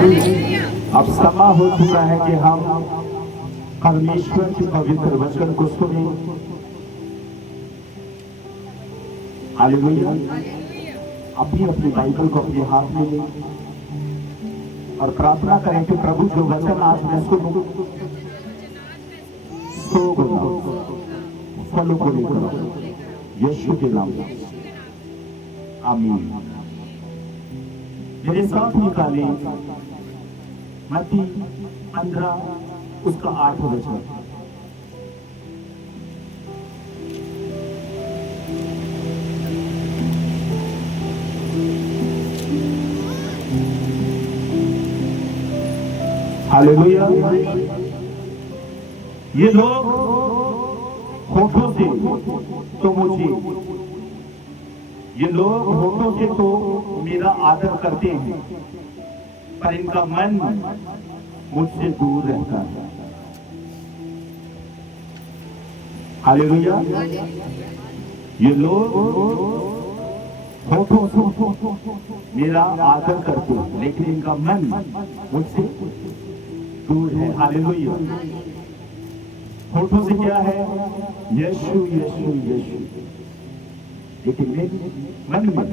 अब समय हो चुका है कि हम परमेश्वर के पवित्र वचन को सुने। हालेलुया। अपनी अपनी बाइबल को अपने हाथ में लें और प्रार्थना करें कि प्रभु जो वचन आज मैं सुनूं, सो गुना फलों को लेकर यीशु के नाम में, आमीन। मेरे साथ निकाले मत्ती 15 उसका 8 वचन। हालेलुया। ये लोग होठों से तो मुझे, ये लोग होठों से तो मेरा आदर करते हैं, पर इनका मन मुझसे दूर रहता है। हालेलुया। ये लोग होठों से मेरा आदर करते हैं, लेकिन इनका मन मुझसे दूर है। हालेलुया। होठों से क्या है? यीशु यीशु यीशु, लेकिन मेरे मन में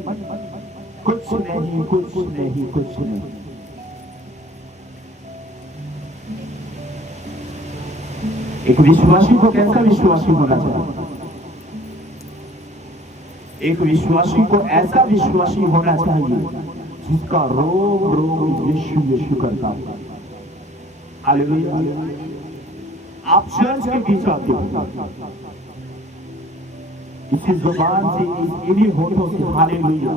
कुछ नहीं, कुछ नहीं, कुछ नहीं। एक विश्वासी को कैसा विश्वासी होना चाहिए? एक विश्वासी को ऐसा विश्वासी होना चाहिए जिसका रोम रोम यीशु यीशु करता है। हालेलुया। आप चर्च के बीच आते हो, इसी जुबान से, इन्हीं होठों से हालेलुया,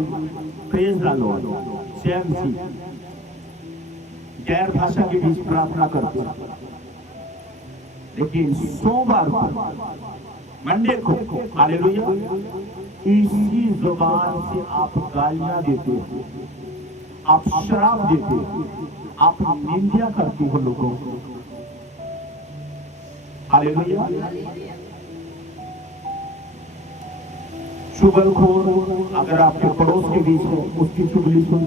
प्रेज द लॉर्ड, चैन सी गैर भाषा के बीच प्रार्थना करते हो, लेकिन सोमवार को, मंडे को, हालेलुया, इसी जुबान से आप गालियां देते हो, आप शराब देते हो, आप निंदा करते हो लोगों को। हालेलुया। चुगलखोर अगर आपके पड़ोस के बीच है, उसकी चुगली सुन।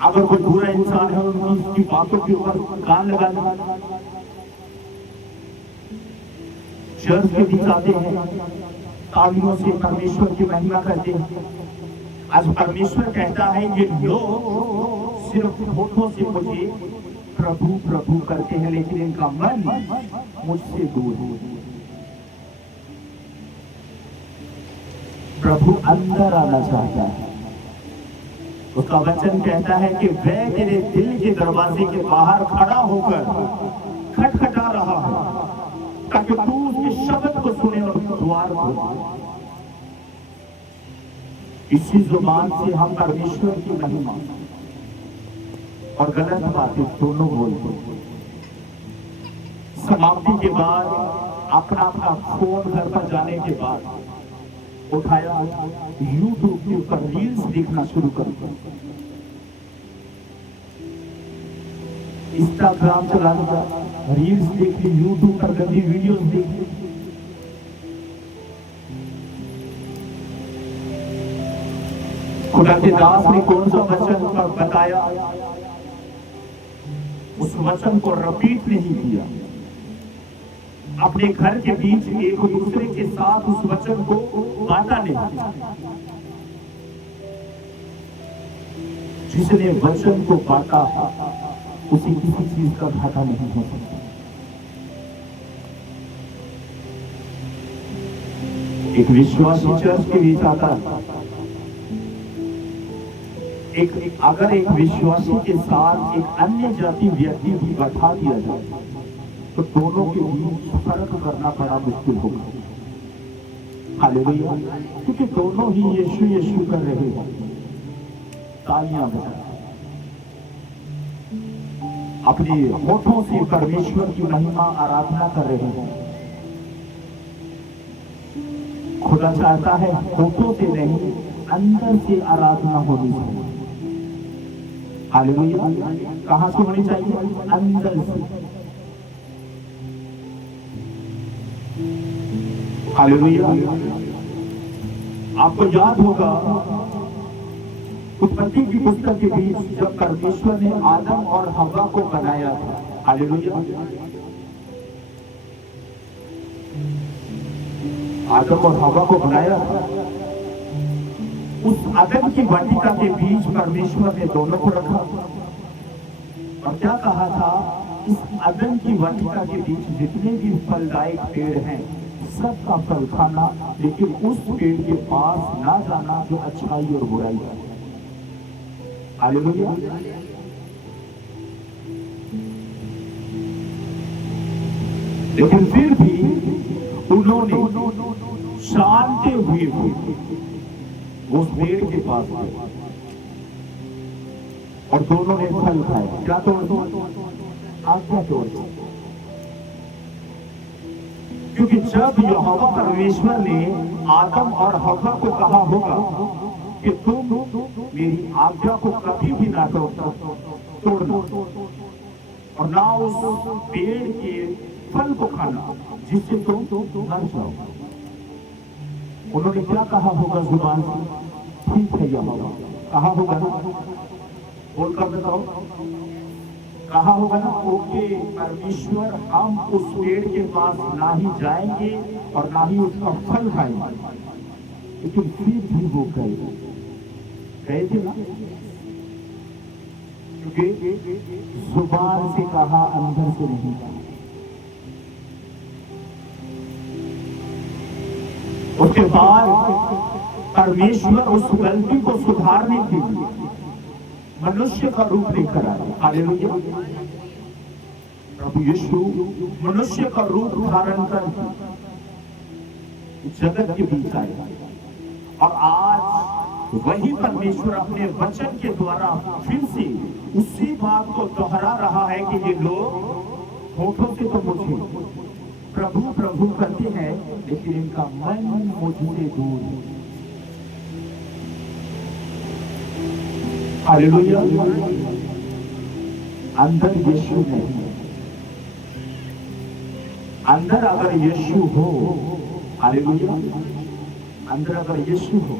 अगर कोई बुरा इंसान है, उसकी बातों के ऊपर कान लगा दें। चर्च के बीच आते हैं, तालियों से परमेश्वर की महिमा करते हैं। आज परमेश्वर कहता है ये लोग सिर्फ होठों से मुझे प्रभु प्रभु करते हैं, लेकिन इनका मन मुझसे दूर है। प्रभु अंदर आना चाहता है। उसका वचन कहता है कि वह तेरे दिल के दरवाजे के बाहर खड़ा होकर खटखटा रहा है, ताकि तू उसके शब्द को सुने और द्वार खोले। इसी जुबान से हम परमेश्वर की महिमा और गलत बातें दोनों बोलते हैं। समाप्ति के बाद अपना फोन घर पर जाने के बाद उठाया, यूट्यूब के ऊपर रील्स देखना शुरू कर दिया, इंस्टाग्राम चला लिया, रील्स देख ली, यूट्यूब पर गंदी वीडियोस देख ली। खुदा के दास ने कौन सा वचन बताया, उस वचन को रिपीट नहीं किया। अपने घर के बीच एक दूसरे के साथ उस वचन को बांटा नहीं। जिसने वचन को बांटा उसे किसी चीज का घाटा नहीं हो सकता। एक विश्वासी चर्च के बीच आता है, अगर एक विश्वासी के साथ एक अन्य जाति व्यक्ति भी बैठा दिया जाए तो दोनों के बीच फर्क करना बड़ा मुश्किल होगा। हालेलुया। क्योंकि दोनों ही यीशु यीशु कर रहे हैं, तालियां बजा, अपने होठों से परमेश्वर की महिमा आराधना कर रहे हैं। खुदा चाहता है होठों से नहीं, अंदर से आराधना होनी चाहिए। हालेलुया। कहां से होनी चाहिए? अंदर से। हालेलुया। आपको याद होगा उत्पत्ति की पुस्तक के बीच जब परमेश्वर ने आदम और हवा को बनाया था, हालेलुया, आदम और हवा को बनाया था, उस अदन की वाटिका के बीच परमेश्वर ने दोनों को रखा और क्या कहा था, इस अदन की वाटिका के बीच जितने भी फलदायक पेड़ हैं सबका फल खाना, लेकिन उस पेड़ के पास ना जाना जो अच्छाई और बुराई है। हालेलुया। लेकिन फिर भी उन्होंने शांति हुए उस पेड़ के पास गए और दोनों ने फल खाया। क्या तोड़? आज्ञा तोड़। क्योंकि जब यहोवा परमेश्वर ने आदम और हव्वा को कहा होगा कि तुम मेरी आज्ञा को कभी भी ना तोड़ना और ना उस पेड़ के फल को खाना जिससे तुम मर जाओ, उन्होंने क्या कहा होगा जुबान से? ठीक है यहोवा, कहा होगा ना, बोलकर बताओ, कहा होगा ना, ओके परमेश्वर, हम उस पेड़ के पास ना ही जाएंगे और ना ही उसका फल खाएंगे। लेकिन फिर भी वो गए थे ना, क्योंकि जुबान से कहा, अंदर से नहीं कहा। उसके बाद परमेश्वर उस गलती को सुधारने के लिए मनुष्य का रूप लेकर आए। हालेलुया। प्रभु यीशु मनुष्य का रूप धारण कर जगत के बीच आए और आज वही परमेश्वर अपने वचन के द्वारा फिर से उसी बात को दोहरा रहा है कि ये लोग होठों से तो मुझे प्रभु प्रभु करते हैं, लेकिन इनका मन मुझसे दूर है। हालेलुया। अंदर यीशु नहीं, अंदर अगर यीशु हो, हालेलुया, अंदर अगर यीशु हो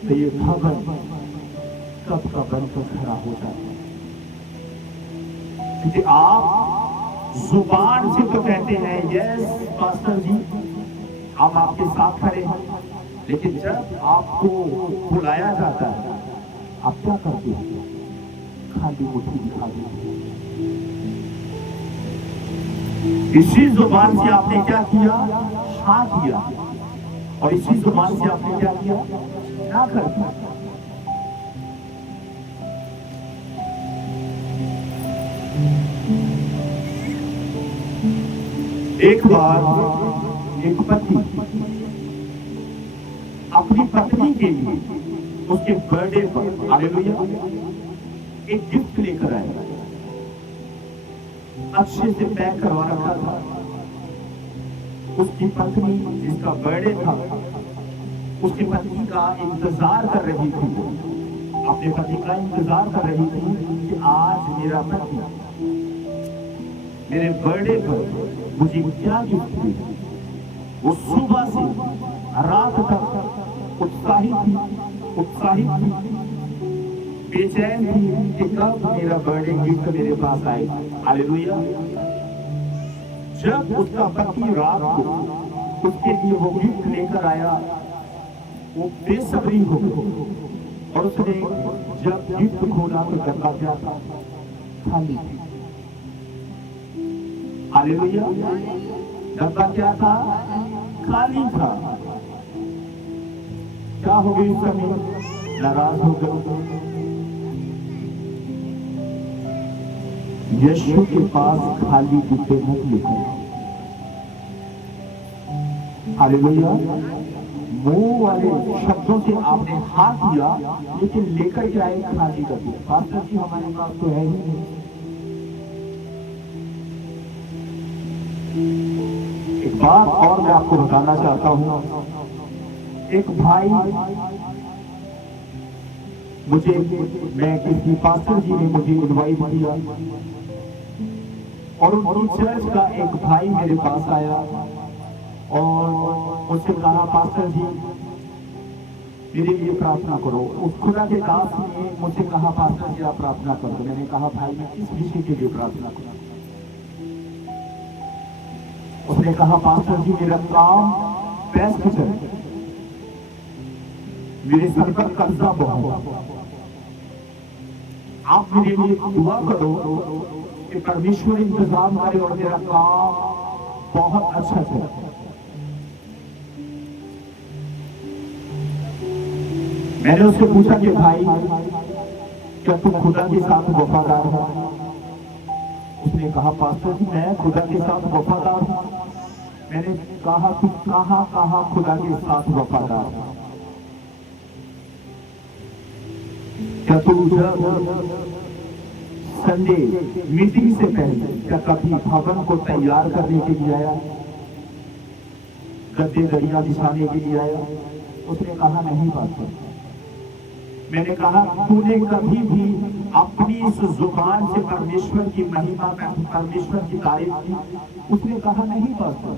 तो ये भवन कब का बनकर खड़ा हो जाता है। क्योंकि आप जुबान से तो कहते हैं यस पास्टर जी, हम आपके साथ खड़े हैं, लेकिन जब आपको बुलाया जाता है आप क्या करते हैं? खाली मुट्ठी दिखा देते। इसी जुबान से आपने क्या किया? हाँ किया। और इसी जुबान से आपने क्या किया? ना कर दिया। एक बार एक पति अपनी पत्नी के लिए उसके बर्थडे पर, हालेलुया, एक गिफ्ट लेकर आया। अच्छे से पैक करवा रखा था। उसकी पत्नी जिसका बर्थडे था, उसकी पत्नी का इंतजार कर रही थी, अपने पति का इंतजार कर रही थी कि आज मेरा पति मेरे बर्थडे पर मुझे क्या गिफ्ट दे। वो सुबह से रात तक उत्साहित थी, बेचैन थी कि कब मेरा बर्थडे गिफ्ट मेरे पास आए। हालेलुया। जब उसका पति रात को उसके लिए वो गिफ्ट लेकर आया, वो बेसब्री हो गई और उसने जब गिफ्ट खोला तो डब्बा क्या था? खाली। हालेलुया। डब्बा क्या था? खाली था। क्या हो गई? समय नाराज हो गए। यीशु के पास खाली डिब्बे मत लेकर। हालेलुया। मुंह वाले शब्दों से आपने हाँ किया, लेकिन लेकर के आए खाली डब्बे। पास्टर जी हमारे पास तो है ही नहीं। एक बात और मैं आपको बताना चाहता हूं। एक भाई मुझे, मैं किसी पास्टर जी ने मुझे इनवाइट किया और उनकी चर्च का एक भाई मेरे पास आया और मुझसे कहा, पास्टर जी मेरे लिए प्रार्थना करो। उस खुदा के दास ने मुझसे कहा, पास्टर जी आप प्रार्थना कर दो। मैंने कहा, भाई मैं किस विषय के लिए प्रार्थना करूं? उसने कहा, पास्टर जी मेरा काम बेस्ट चले, मेरे सर पर कर्जा बहुत, आप मेरे लिए दुआ करो कि परमेश्वर इंतजाम करे और मेरा काम बहुत अच्छा चले। मैंने उससे पूछा कि भाई क्या तुम खुदा के साथ वफादार हो? उसने कहा, पास्टर जी मैं खुदा के साथ वफादार हूं। मैंने कहा, तुम कहां खुदा के साथ वफादार हो? क्या तुम संडे मीटिंग से पहले क्या कभी भवन को तैयार करने के लिए आया, गद्दे दरिया बिछाने के लिए आया? उसने कहा, नहीं पास्टर। मैंने कहा, तूने कभी भी अपनी इस जुबान से परमेश्वर की महिमा, परमेश्वर की तारीफ की? उसने कहा, नहीं पास्टर।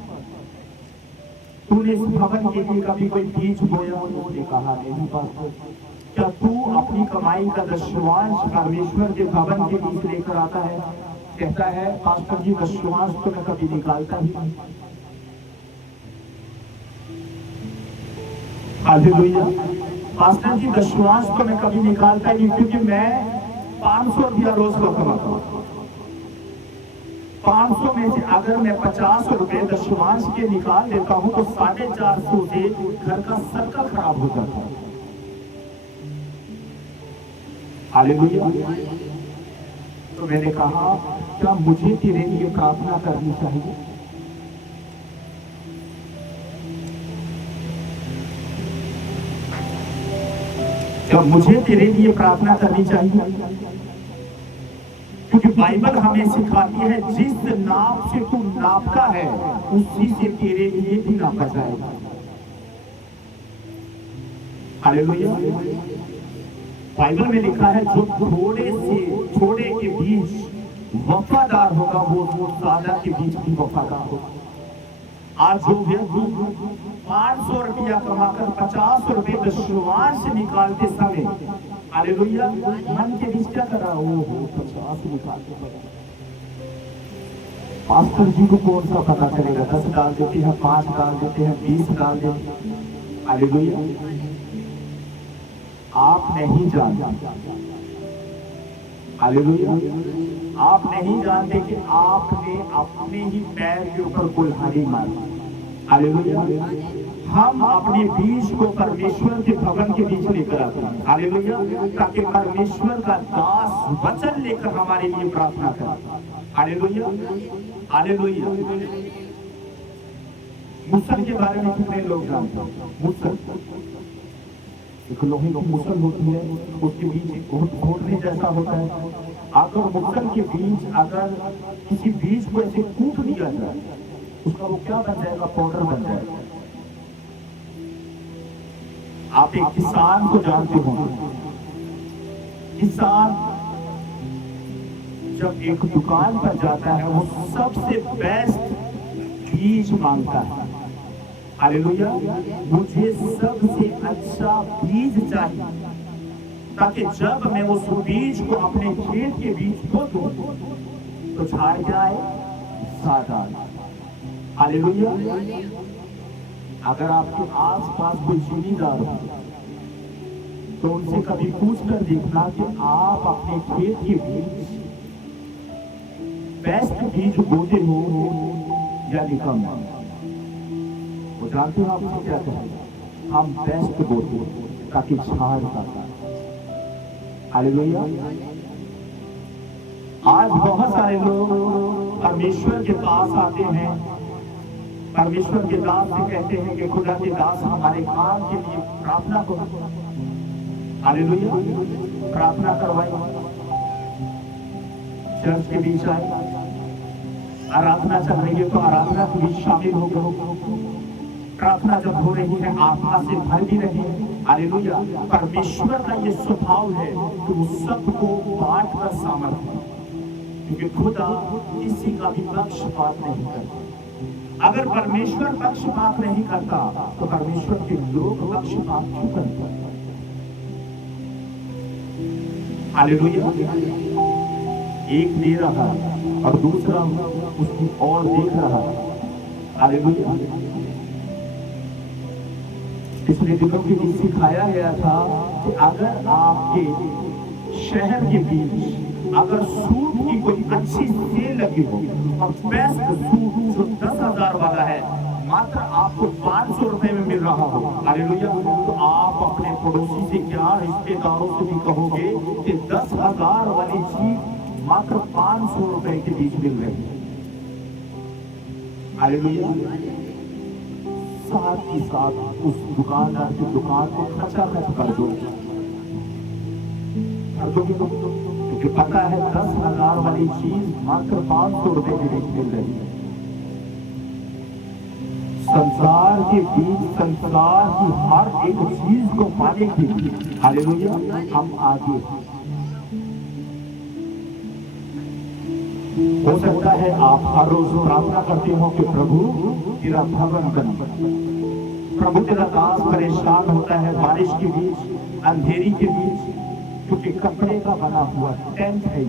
तूने इस भवन के लिए कभी कोई बीज बोया? उसने कहा, नहीं पास्टर। क्या तू अपनी कमाई का दशमांश परमेश्वर के भवन के बीच लेकर आता है? कहता है, पास्टर जी दशमांश तो मैं कभी निकालता ही नहीं। हालेलुया। पास्टर जी दशमांश तो मैं कभी निकालता ही नहीं, क्योंकि मैं 500 रुपया रोज का कमाता हूं। 500 में से अगर मैं 50 रुपए दशमांश के निकाल देता हूं तो 450 से घर का सर्कल खराब हो जाता है। हालेलुया। तो मैंने कहा, क्या मुझे तेरे लिए प्रार्थना करनी चाहिए? क्या मुझे तेरे लिए प्रार्थना करनी चाहिए? क्योंकि बाइबल हमें सिखाती है, जिस नाप से तू नापता है उसी से तेरे लिए भी नापा जाएगा। हालेलुया। बाइबल में लिखा है, जो थोड़े के बीच वफादार होगा वो ज्यादा के बीच भी वफादार होगा। आज जो व्यक्ति 500 रुपया कमाकर 50 रुपए दशमांश निकालते समय, हालेलुया, मन के बीच क्या कर रहा हो? 50 निकालते समय पास्टर जी को कौन सा पता चलेगा? 10 डाल देते हैं, 5 डाल देते हैं, 20 डाल देते हैं। हालेलुया। आप नहीं जानते, हालेलुया, आप नहीं जानते कि आपने अपने ही पैर के ऊपर कुल्हाड़ी मारी। हालेलुया। हम अपने बीज को परमेश्वर के भवन के बीच लेकर आते हैं। हालेलुया। ताकि परमेश्वर का दास वचन लेकर हमारे लिए प्रार्थना करे। हालेलुया। हालेलुया। मुसल के बारे में कितने लोग जानते हैं? मुसल एक लोहे की मुसल होती है, उसके बीच घोटने जैसा होता है। अगर मुसल के बीच अगर किसी बीज को ऐसे कूट दिया जाए, उसका वो क्या बन जाएगा? पाउडर बन जाएगा। आप एक किसान को जानते हो। किसान जब एक दुकान पर जाता है, वो सबसे बेस्ट बीज मांगता है। हालेलुया। मुझे सबसे अच्छा बीज चाहिए, ताकि जब मैं उस बीज को अपने खेत के बीच बो दूं तो झाड़ जाए, सादा। हालेलुया। अगर आपके आसपास कोई जमींदार हो तो उनसे कभी पूछ कर देखना कि आप अपने खेत के बीच बेस्ट बीज बोते हो या निकम। वो जानते हैं आपसे क्या कहें? हम बेस्ट बोते ताकि झाड़ जाता। हालेलुया। आज बहुत सारे लोग परमेश्वर के पास आते हैं, परमेश्वर के दास से कहते हैं कि खुदा के दास हमारे काम के लिए प्रार्थना करो। हालेलुया। प्रार्थना करवाई, चर्च के बीच आए, आराधना चल रही है तो आराधना के बीच शामिल हो गए। प्रार्थना जब हो रही है, आत्मा से भर भी रही है। हालेलुया। परमेश्वर का ये स्वभाव है कि वो सबको बांट कर सामर्थ्य है, क्योंकि खुदा किसी का भी पक्षपात नहीं करता। अगर परमेश्वर पक्षपात नहीं करता तो परमेश्वर के लोग पक्षपात क्यों करते? हालेलुया। एक दे रहा है और दूसरा उसकी ओर देख रहा है। हालेलुया। पिछले दिनों के लिए सिखाया गया था कि अगर आपके शहर के बीच अगर सूट की कोई अच्छी सेल लगी हो और बेस्ट सूट जो 10,000 वाला है मात्र आपको 500 रुपए में मिल रहा हो, हालेलुया, तो आप अपने पड़ोसी से क्या रिश्तेदारों से भी कहोगे कि 10,000 वाली चीज मात्र 500 रुपए के बीच मिल रही है। हालेलुया। साथ ही साथ उस दुकानदार की दुकान को खचाखच कर दो, क्योंकि पता है 10,000 वाली चीज मात्र 500 रुपए के बीच मिल रही है। संसार के बीच संसार की हर एक चीज को पाने के लिए, हालेलुया, हम आगे। हो सकता है आप हर रोज प्रार्थना करते हो कि प्रभु तेरा भवन बन, प्रभु तेरा दास परेशान होता है बारिश के बीच, अंधेरी के बीच, क्योंकि कपड़े का बना हुआ टेंट है।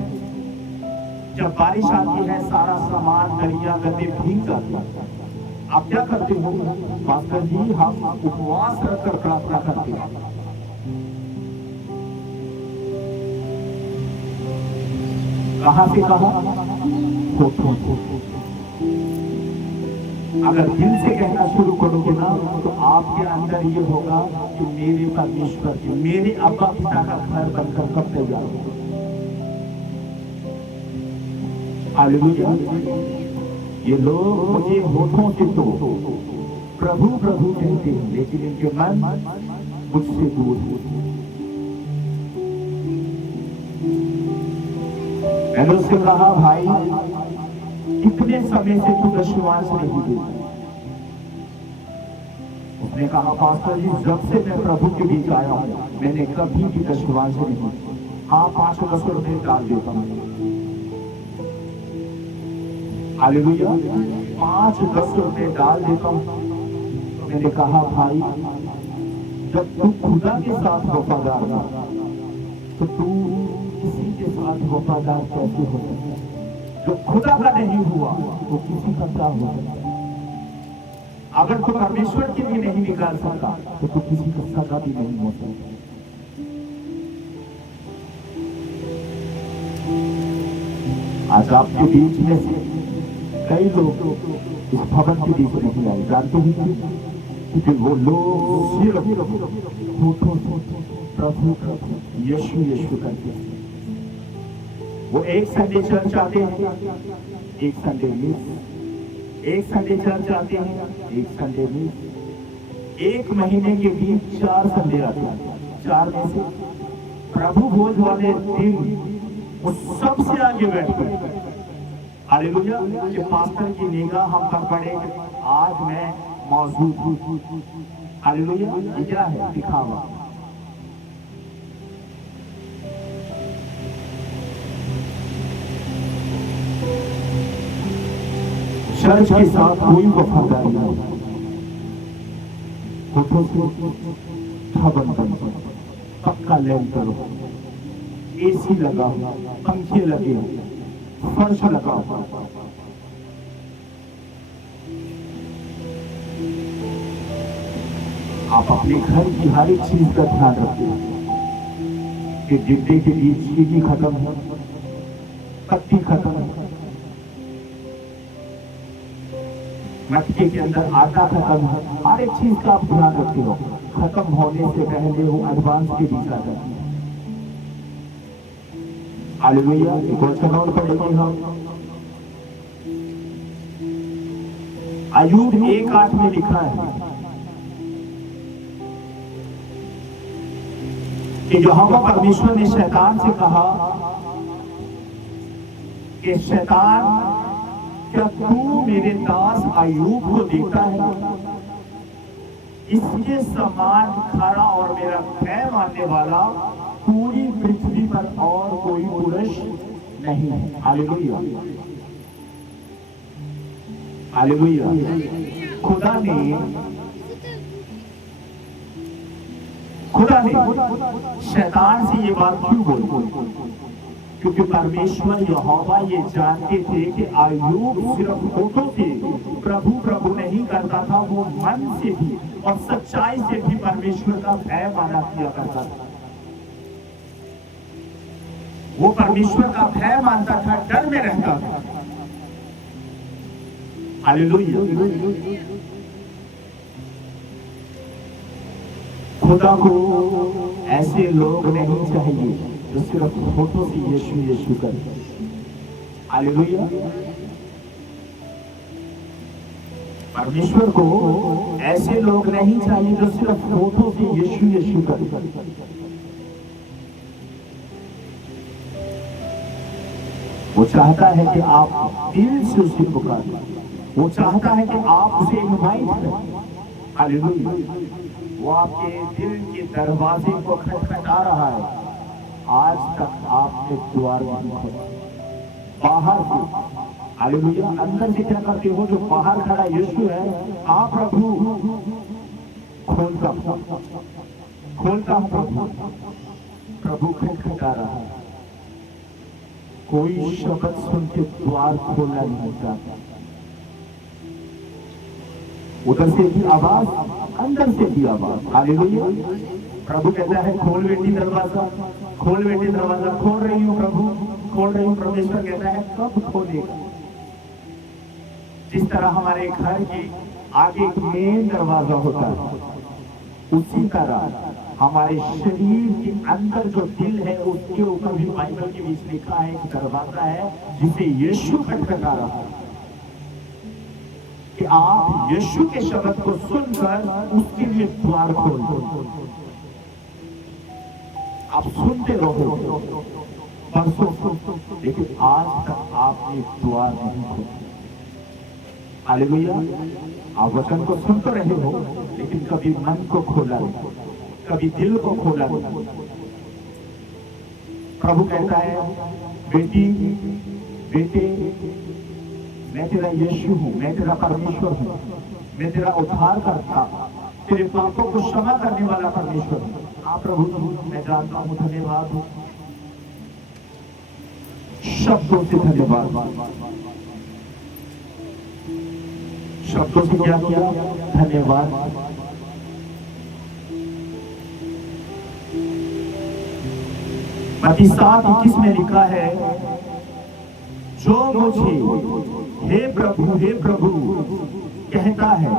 जब बारिश आती है सारा सामान दरिया गद्दे भीग जाते हैं। आप क्या करते हो? पास्टर जी, हम उपवास रखकर प्रार्थना करते हैं। कहां से कहा? अगर दिल से कहना शुरू करोगे ना तो आपके अंदर ये होगा कि मेरे परमेश्वर के, मेरे अब्बा पिता का घर बनकर कब तैयार होगा। हालेलुया। ये लोग मुझे होठों से तो प्रभु प्रभु कहते हैं, लेकिन इनके मन मुझसे दूर है। मैंने उससे कहा, भाई कितने समय से तू दशवांश नहीं देता? उसने कहा, पास्टर जी, जब से मैं प्रभु के बीच आया हूं मैंने कभी भी दशवांश नहीं। हाँ, 5-10 रुपए डाल देता हूं। हालेलुया। 5-10 रुपए डाल देता हूं। तो मैंने कहा, भाई जब तू खुदा के साथ वफादार था तो तू किसी के साथ वफादार कैसे हो सकता? जो खुदा का नहीं हुआ तो किसी का क्या हो सकता? अगर तू परमेश्वर के लिए नहीं निकाल सकता तो तू किसी का सगा भी नहीं हो सकता। आज आपके बीच में से कई लोग इस भवन के बीच नहीं आए, जानते ही क्योंकि वो लोग सिर्फ प्रभु यीशु यीशु करते हैं। वो एक संडे चर्च आते हैं, एक संडे मिस, एक संडे चर्च आते हैं, एक संडे मिस, एक महीने के बीच 4 संडे आते हैं। 4 में से प्रभु भोज वाले दिन वो सबसे आगे बैठते हैं। हालेलुया। कि पास्टर की निगाह हम पर पड़े, आज मैं मौजूद हूं। हालेलुया। ये क्या है? दिखावा। चर्च के साथ कोई वफादारी नहीं। होठों से ठबन करो, पक्का लैंड करो, एसी लगाओ, पंखे लगे, फर्श लगाओ। आप अपने घर की हर एक चीज का ध्यान रखिए कि डिब्बे के बीच चीनी खत्म है, पत्ती खत्म है, मटके के अंदर आटा खत्म है। हर एक चीज का आप ध्यान रखते हो। खत्म होने से पहले वो एडवांस के बीच आ जाती है। हालेलुया। एक वचन और पढ़ेंगे हम। अय्यूब 1:8 में लिखा है कि यहोवा परमेश्वर ने शैतान से कहा कि शैतान, क्या तू मेरे दास अय्यूब को देखता है? इसके समान खरा और मेरा भय मानने वाला पूरी पृथ्वी पर और कोई पुरुष नहीं है। हालेलुया। हालेलुया। खुदा ने खुदा ने शैतान से ये बात क्यों बोली? क्योंकि परमेश्वर यहोवा ये जानते थे कि अय्यूब सिर्फ होठों से प्रभु प्रभु नहीं करता था, वो मन से भी और सच्चाई से भी परमेश्वर का भय माना किया करता था। वो परमेश्वर का भय मानता था, डर में रहता था। हालेलुया। खुदा को ऐसे लोग नहीं चाहिए जो सिर्फ होठों से यीशु यीशु करे। हालेलुया। परमेश्वर को ऐसे लोग नहीं चाहिए जो सिर्फ होठों से यीशु यीशु करे। वो चाहता है कि आप दिल से उसे पुकारें। वो चाहता है कि आप उसे इनवाइट करें। हालेलुया। वो आपके दिल के दरवाजे को खटखटा रहा है। आज तक आपने द्वार नहीं खोला। बाहर से, हालेलुया, अंदर से क्या करते हो? जो बाहर खड़ा यीशु है, आप प्रभु खोलता प्रभु खटखटा रहा है। कोई शब्द सुन के द्वार खोला नहीं जाता। उधर से भी आवाज, अंदर से भी आवाज। हालेलुया। प्रभु कहता है खोल बेटी दरवाजा, खोल बेटी दरवाजा। खोल रही हूँ प्रभु, खोल रही हूँ। परमेश्वर कहता है कब खोलेगा? जिस तरह हमारे घर के आगे एक मेन दरवाजा होता है, उसी तरह हमारे शरीर के अंदर जो दिल है उसके ऊपर भी बाइबल के बीच लिखा है एक दरवाजा है जिसे यीशु खटखटा रहा है कि आप यीशु के शब्द को सुनकर उसके लिए द्वार खोल दो। आप सुनते रहो परसों, लेकिन आज तक आपने द्वार नहीं खोला। हालेलुया। आप वचन को सुन तो रहे हो, लेकिन कभी मन को खोला नहीं, कभी दिल को खोला नहीं। प्रभु कहता है बेटी बेटे, मैं तेरा यीशु हूं, मैं तेरा परमेश्वर हूं, मैं तेरा उद्धार करता, तेरे पापों को क्षमा करने वाला परमेश्वर हूं। आप प्रभु मैं जानता हूं, धन्यवाद हूं, शब्दों से धन्यवाद। शब्दों से क्या किया? धन्यवाद। मत्ती 7:21 में लिखा है, जो मुझे हे प्रभु कहता है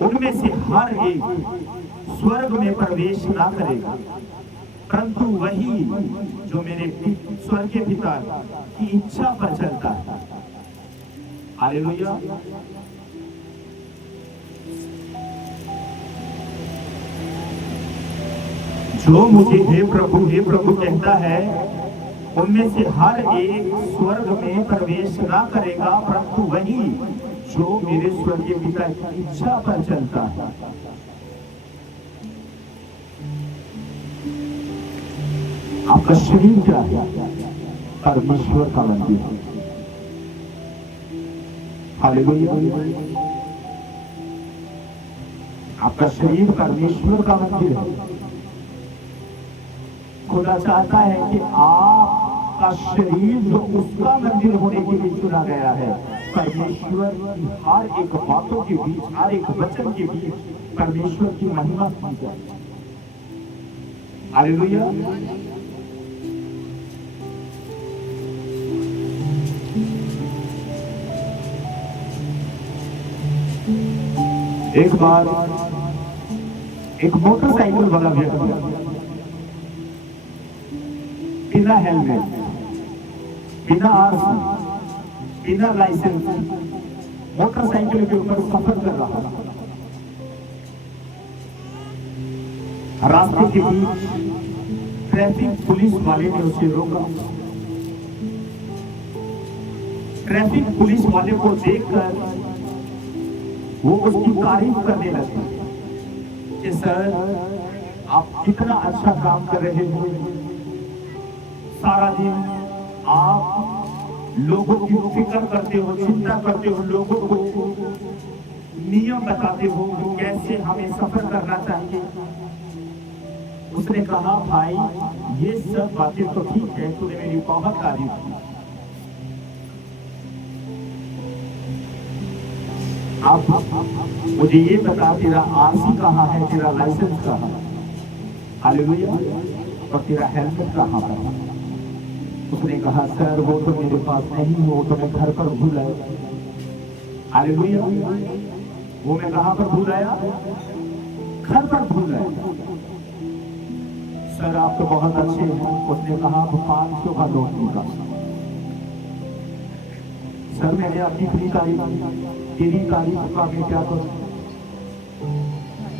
उनमें से हर एक स्वर्ग में प्रवेश ना करेगा, परंतु वही जो मेरे स्वर्गीय पिता की इच्छा पर चलता है। हालेलुया। जो मुझे हे प्रभु कहता है उनमें से हर एक स्वर्ग में प्रवेश ना करेगा, परंतु वही जो मेरे स्वर्गीय पिता की इच्छा पर चलता है। आपका शरीर क्या है? परमेश्वर का मंदिर है। हालेलुया। आपका शरीर परमेश्वर का मंदिर है। खुदा चाहता है कि आपका शरीर जो उसका मंदिर होने के लिए चुना गया है, परमेश्वर की हर एक बातों के बीच, हर एक वचन के बीच परमेश्वर की महिमा की जाए। हालेलुया। एक बार एक मोटरसाइकिल वाला व्यक्ति बिना हेलमेट, बिना आरसी, बिना लाइसेंस मोटरसाइकिल के ऊपर सफर कर रहा था। रास्ते के बीच ट्रैफिक पुलिस वाले ने उसे रोका। ट्रैफिक पुलिस वाले को देखकर वो उसकी तारीफ करने लगे कि सर आप कितना अच्छा काम कर रहे हो, सारा दिन आप लोगों की फिक्र करते हो, चिंता करते हो, लोगों को नियम बताते हो कैसे हमें सफर करना चाहिए, उसने कहा भाई ये सब बातें तो ठीक है, तूने मेरी बहुत तारीफ की, अब मुझे ये बता तेरा आरसी कहाँ है, तेरा लाइसेंस कहाँ है, हालेलुया, और तेरा हेलमेट कहाँ पर है। उसने कहा सर वो तो मेरे पास नहीं, वो तो मैं घर पर भूल आया। हालेलुया, वो मैं कहाँ पर भूल आया, घर पर भूल आया। सर आप तो बहुत अच्छे हैं। उसने कहा 500 का नोट निकाला। सर मैंने अपनी तेरी तारीफ का मैं क्या करूं,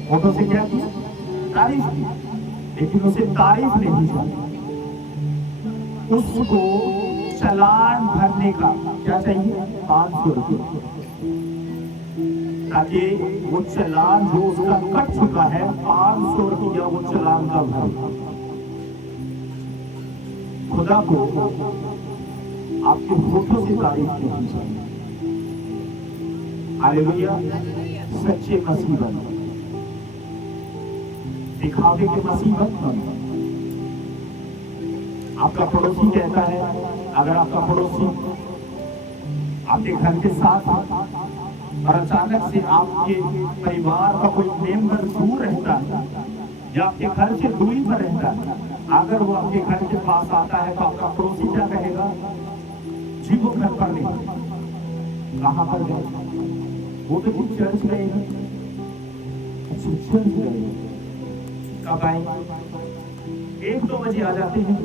फोटो से क्या किया, तारीफ की, लेकिन उसे तारीफ नहीं चाहिए, उसको चालान भरने का क्या चाहिए, 500 रुपये, ताकि वो चालान जो उसका कट चुका है 500 रुपया वो चालान का भर। खुदा को आपके फोटो से तारीफ नहीं चाहिए। हालेलुया, सच्चे मसीह बनो, दिखावे के मसीह मत बनो। आपका पड़ोसी कहता है, अगर आपका पड़ोसी आपके घर के साथ और अचानक से आपके परिवार का कोई मेंबर दूर रहता है या आपके घर से दूरी पर रहता है, अगर वो आपके घर के पास आता है तो आपका पड़ोसी क्या कहेगा, जी वो घर पर नहीं, कहां पर गए, वो तो चर्च गए हैं, चर्च गए, कब आएंगे, 1-2 बजे आ जाते हैं।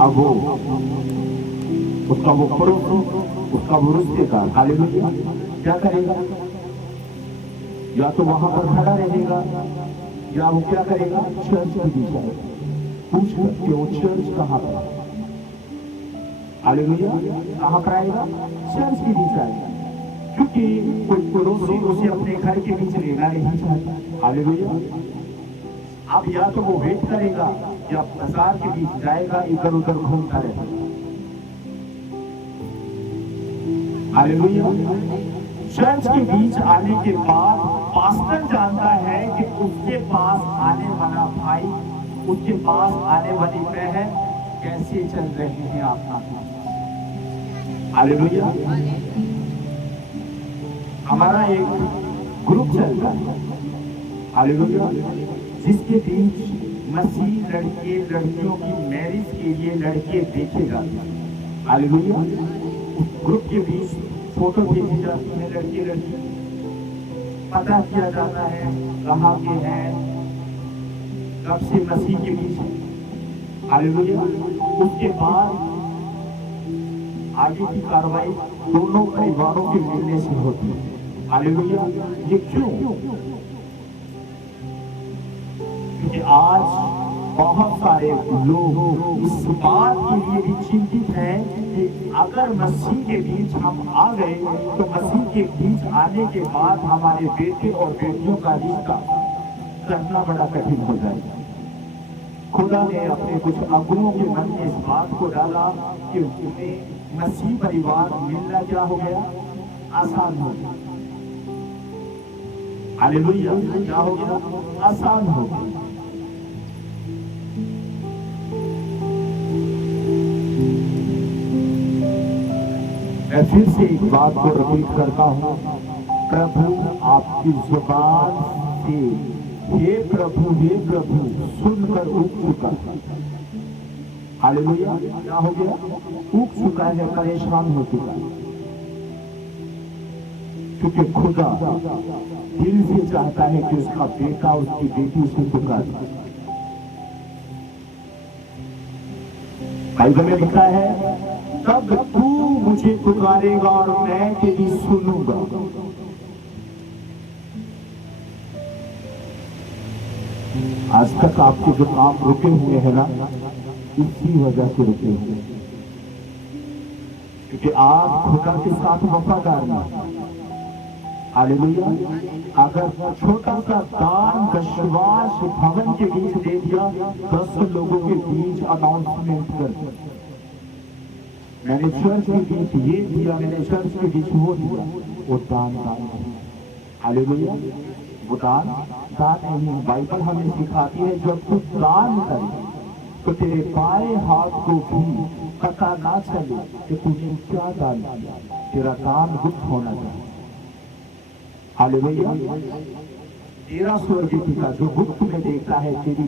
अब वो उसका वो पड़ोसी, उसका वो रिश्तेदार, हालेलुया, क्या करेगा, या तो वहां पर खड़ा रहेगा या वो क्या करेगा, चर्च में भी जाएगा, पूछ करके वो चर्च कहाँ पर, हालेलुया, कहाँ पर आएगा, चर्च के बीच आएगा, क्योंकि कोई पड़ोसी उसे अपने घर के बीच लेना नहीं चाहता। हालेलुया, अब या तो वो वेट करेगा या बाजार के बीच जाएगा, इधर उधर घूमता रहेगा। हालेलुया, चर्च के बीच आने के बाद पास्टर जानता है कि उसके पास आने वाला भाई, उसके पास आने वाली बहन कैसे चल रहे हैं आपका। हालेलुया, हमारा एक ग्रुप चलता है, हालेलुया, जिसके बीच मसीह लड़के लड़कियों की मैरिज के लिए लड़के देखे जाते हैं। हालेलुया, उस ग्रुप के बीच फोटो भेजी जाती है, लड़के लड़की पता किया जाता है कहाँ के हैं, कब से मसीह के बीच है। हालेलुया, उसके बाद आगे की कार्रवाई दोनों परिवारों के मिलने से होती है। हालेलुया, ये क्यों, क्योंकि आज बहुत सारे लोग इस बात के लिए भी चिंतित हैं कि अगर मसीह के बीच हम आ गए तो मसीह के बीच आने के बाद हमारे बेटे और बेटियों का रिश्ता करना बड़ा कठिन हो जाएगा। खुदा ने अपने कुछ अगुओं के मन में इस बात को डाला कि उन्हें मसीह परिवार मिलना क्या हो गया, आसान हो गया। हालेलुया, क्या हो गया, आसान हो गया। मैं फिर से एक बात को रिपीट करता हूँ, प्रभु आपकी जुबान से हे प्रभु सुनकर उग चुका। हालेलुया, क्या हो गया, उग चुका है, परेशान हो चुका है, क्योंकि खुदा दिल से चाहता है कि उसका बेटा उसकी बेटी उसे पुकारे। बाइबल में लिखा है, तब तू मुझे पुकारेगा और मैं तेरी सुनूंगा। आज तक आपके जो काम रुके हुए हैं ना, इसी वजह से रुके हुए, क्योंकि आप खुदा के साथ वफादार ना। हालेलुया, अगर छोटा सा दान विश्वास भवन के बीच दे दिया, 10 लोगों के बीच अनाउंसमेंट कर दिया, मैंने चर्च के बीच ये दिया, मैंने चर्च के बीच वो दिया, वो दान नहीं। हालेलुया। वो दान दान नहीं है। बाइबल हमें सिखाती है जब तू दान करे तो तेरे बाएं हाथ को भी पता ना चले कि तूने क्या दान किया। तेरा दान गुप्त होना चाहिए। हालेलुया। तेरा स्वर्गीय पिता जो गुप्त में देखता है तेरी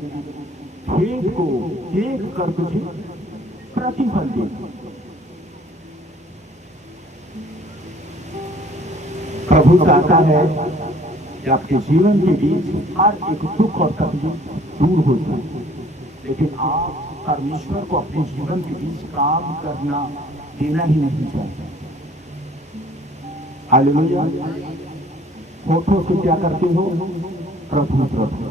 खेत को देख कर तुझे प्रतिफल दे। प्रभु चाहता है कि आपके जीवन के बीच हर एक दुख और तकलीफ दूर हो जाए, लेकिन आप परमेश्वर को अपने जीवन के बीच काम करना देना ही नहीं चाहते। हालेलुया। होठों से क्या करते हो? प्रभु प्रभु।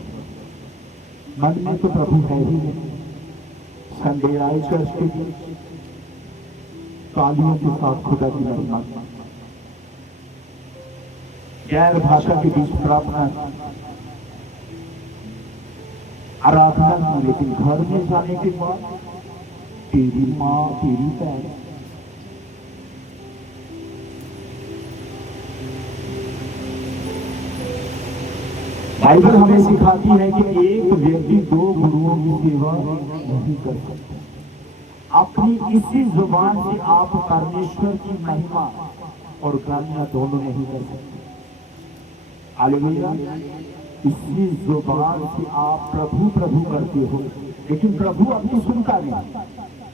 मन में तो प्रभु है ही नहीं। संडे आए चर्च के बीच तालियों के साथ खुदा की महिमा, गैर भाषा के बीच प्रार्थना, आराधना, लेकिन घर में जाने के बाद तेरी माँ तेरी बहन। बाइबल हमें सिखाती है कि एक व्यक्ति दो गुरुओं की सेवा नहीं कर सकता। अपनी इसी जुबान से आप परमेश्वर की महिमा और गालियां दोनों नहीं कर सकते। हालेलुया। इसी जुबान से आप प्रभु प्रभु करते हो, लेकिन प्रभु अपनी सुनता नहीं।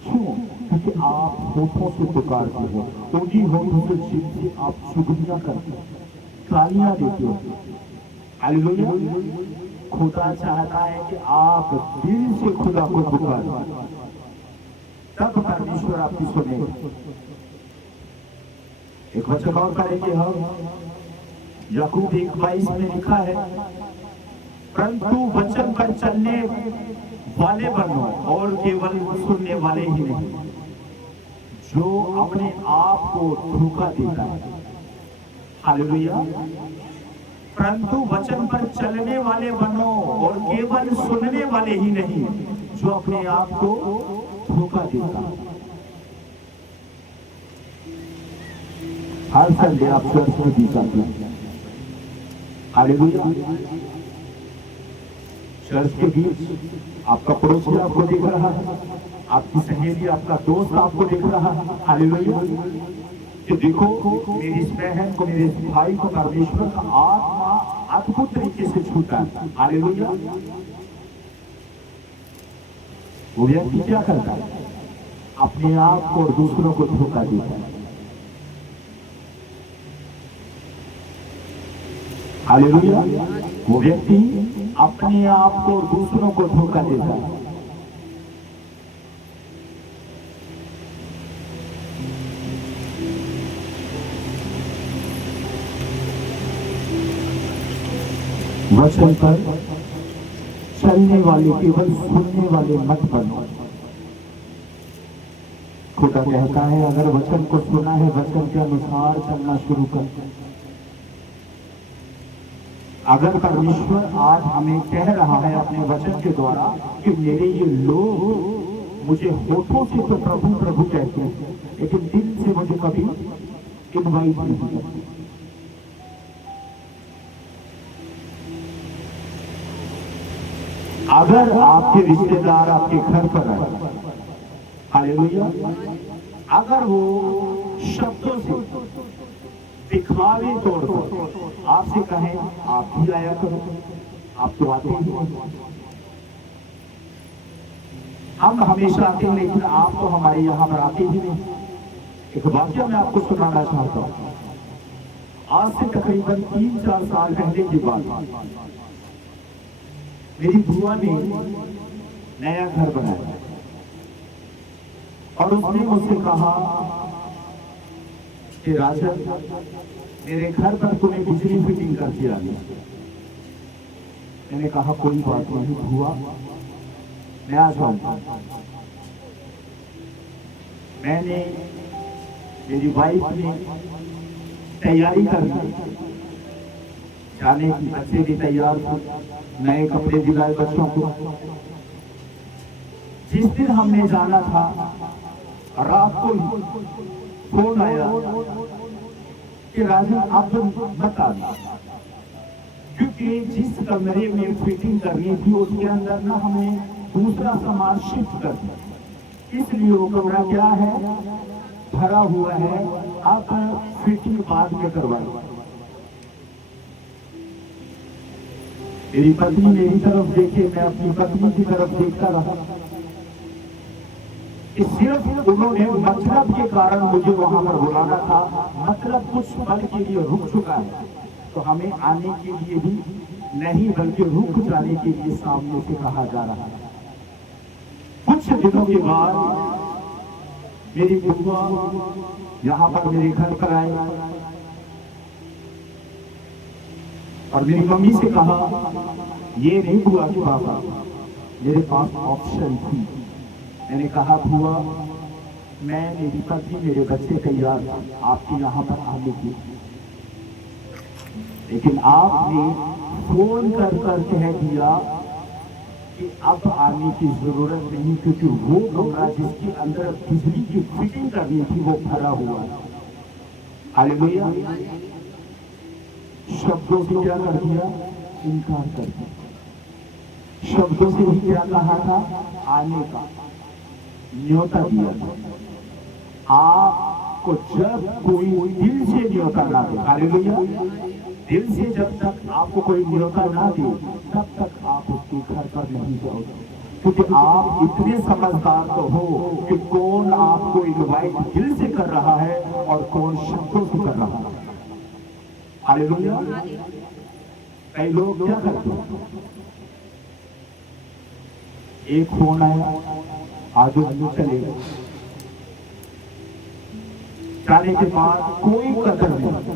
क्यों? क्योंकि आप होठों से पुकारते हो, उन्हीं होठों से जिनसे आप चुगलियां करते हो, गालियां देते हो। हालेलुया। खुदा चाहता है कि आप दिल से खुदा को पुकारो, तब परमेश्वर आपकी सुनेगा। एक वचन और पढ़ेंगे हम, याकूब 1:22 में लिखा है, परंतु वचन पर चलने वाले बनो और केवल सुनने वाले ही नहीं। जो अपने आप को धोखा देता है, हालेलुया, परंतु वचन पर चलने वाले बनो और केवल सुनने वाले ही नहीं, जो अपने आप को धोखा देता है। हर संडे आप चर्च में भी जाते हैं, हालेलुया। चर्च के बीच आपका पड़ोसी आपको देख रहा है, आपकी सहेली, आपका दोस्त आपको देख रहा है, हालेलुया। कि देखो मेरी इस बहन को, मेरे इस भाई को परमेश्वर का आत्मा अद्भुत तरीके से छूटा है, हालेलुया। वो व्यक्ति क्या करता है? अपने आप को और दूसरों को धोखा देता है, हालेलुया। वो व्यक्ति अपने आप को और दूसरों को धोखा देता है। वचन पर चलने वाले, केवल सुनने वाले मत बनो। खुदा कहता है अगर वचन को सुना है, वचन के अनुसार चलना शुरू कर। अगर परमेश्वर आज हमें कह रहा है अपने वचन के द्वारा कि मेरे ये लोग मुझे होठों से तो प्रभु प्रभु कहते हैं, लेकिन दिल से मुझे कभी इनवाइट नहीं करते। अगर आपके रिश्तेदार आपके घर पर आए, हालेलुया, अगर वो शब्दों से दिखावे तौर पर आपसे कहें आप भी आया करो, आप तो आते ही नहीं। हम हमेशा आते हैं, लेकिन आप तो हमारे यहां पर आते ही नहीं। एक वाक्य मैं आपको सुनाना चाहता हूं। आज से तकरीबन 3-4 साल पहले की बात, मेरी बुआ ने नया घर बनाया और उसने मुझसे कहा कि राजन, मेरे घर पर तुम्हें बिजली फिटिंग कर दिया। मैंने कहा कोई बात नहीं बुआ, मैं आ जाऊंगा। मैंने, मेरी वाइफ ने तैयारी कर ली जाने की, बच्चे भी तैयार थे, नए कपड़े दिलाए बच्चों को। जिस दिन हमने जाना था, रात को ही फोन आया कि राजन आप मत आना, क्योंकि जिस कमरे में फिटिंग करनी थी उसके अंदर ना हमें दूसरा सामान शिफ्ट कर दिया, इसलिए वो कमरा क्या है, भरा हुआ है। अब फिटिंग बाद में करवाई। मेरी पत्नी मेरी तरफ देखे, मैं अपनी पत्नी की तरफ देखता रहा। सिर्फ उन्होंने मतलब के कारण मुझे वहां पर बुलाना था, मतलब कुछ पल के लिए रुक चुका है, तो हमें आने के लिए भी नहीं बल्कि रुक जाने के लिए सामने से कहा जा रहा है। कुछ दिनों के बाद मेरी बुआ यहाँ पर मेरे घर पर आए और मेरी मम्मी से कहा, ये नहीं बुआ की पापा, मेरे पास ऑप्शन थी। मैंने कहा बुआ, मैं, मेरी पत्नी, मेरे बच्चे तैयार थे आपके यहाँ पर आने की, लेकिन आपने फोन कर कह दिया कि अब आने की जरूरत नहीं, क्योंकि वो कमरा जिसके अंदर बिजली की फिटिंग करनी थी वो भरा हुआ है। हालेलुया। शब्दों से क्या कर दिया, इनकार कर दिया। शब्दों से ही क्या कहा था, आने का न्योता दिया था। आपको जब कोई दिल से न्योता ना दे, हालेलुया, दिल से जब तक आपको कोई न्योता ना दे तब तक आप उसके घर पर नहीं जाओगे, क्योंकि आप इतने समझदार तो हो कि कौन आपको इनवाइट दिल से कर रहा है और कौन शब्दों से कर रहा है। हालेलुया। कई लोग क्या करते हैं, एक फोन आया, आजू बाजू चले गए, जाने के बाद कोई कदर नहीं,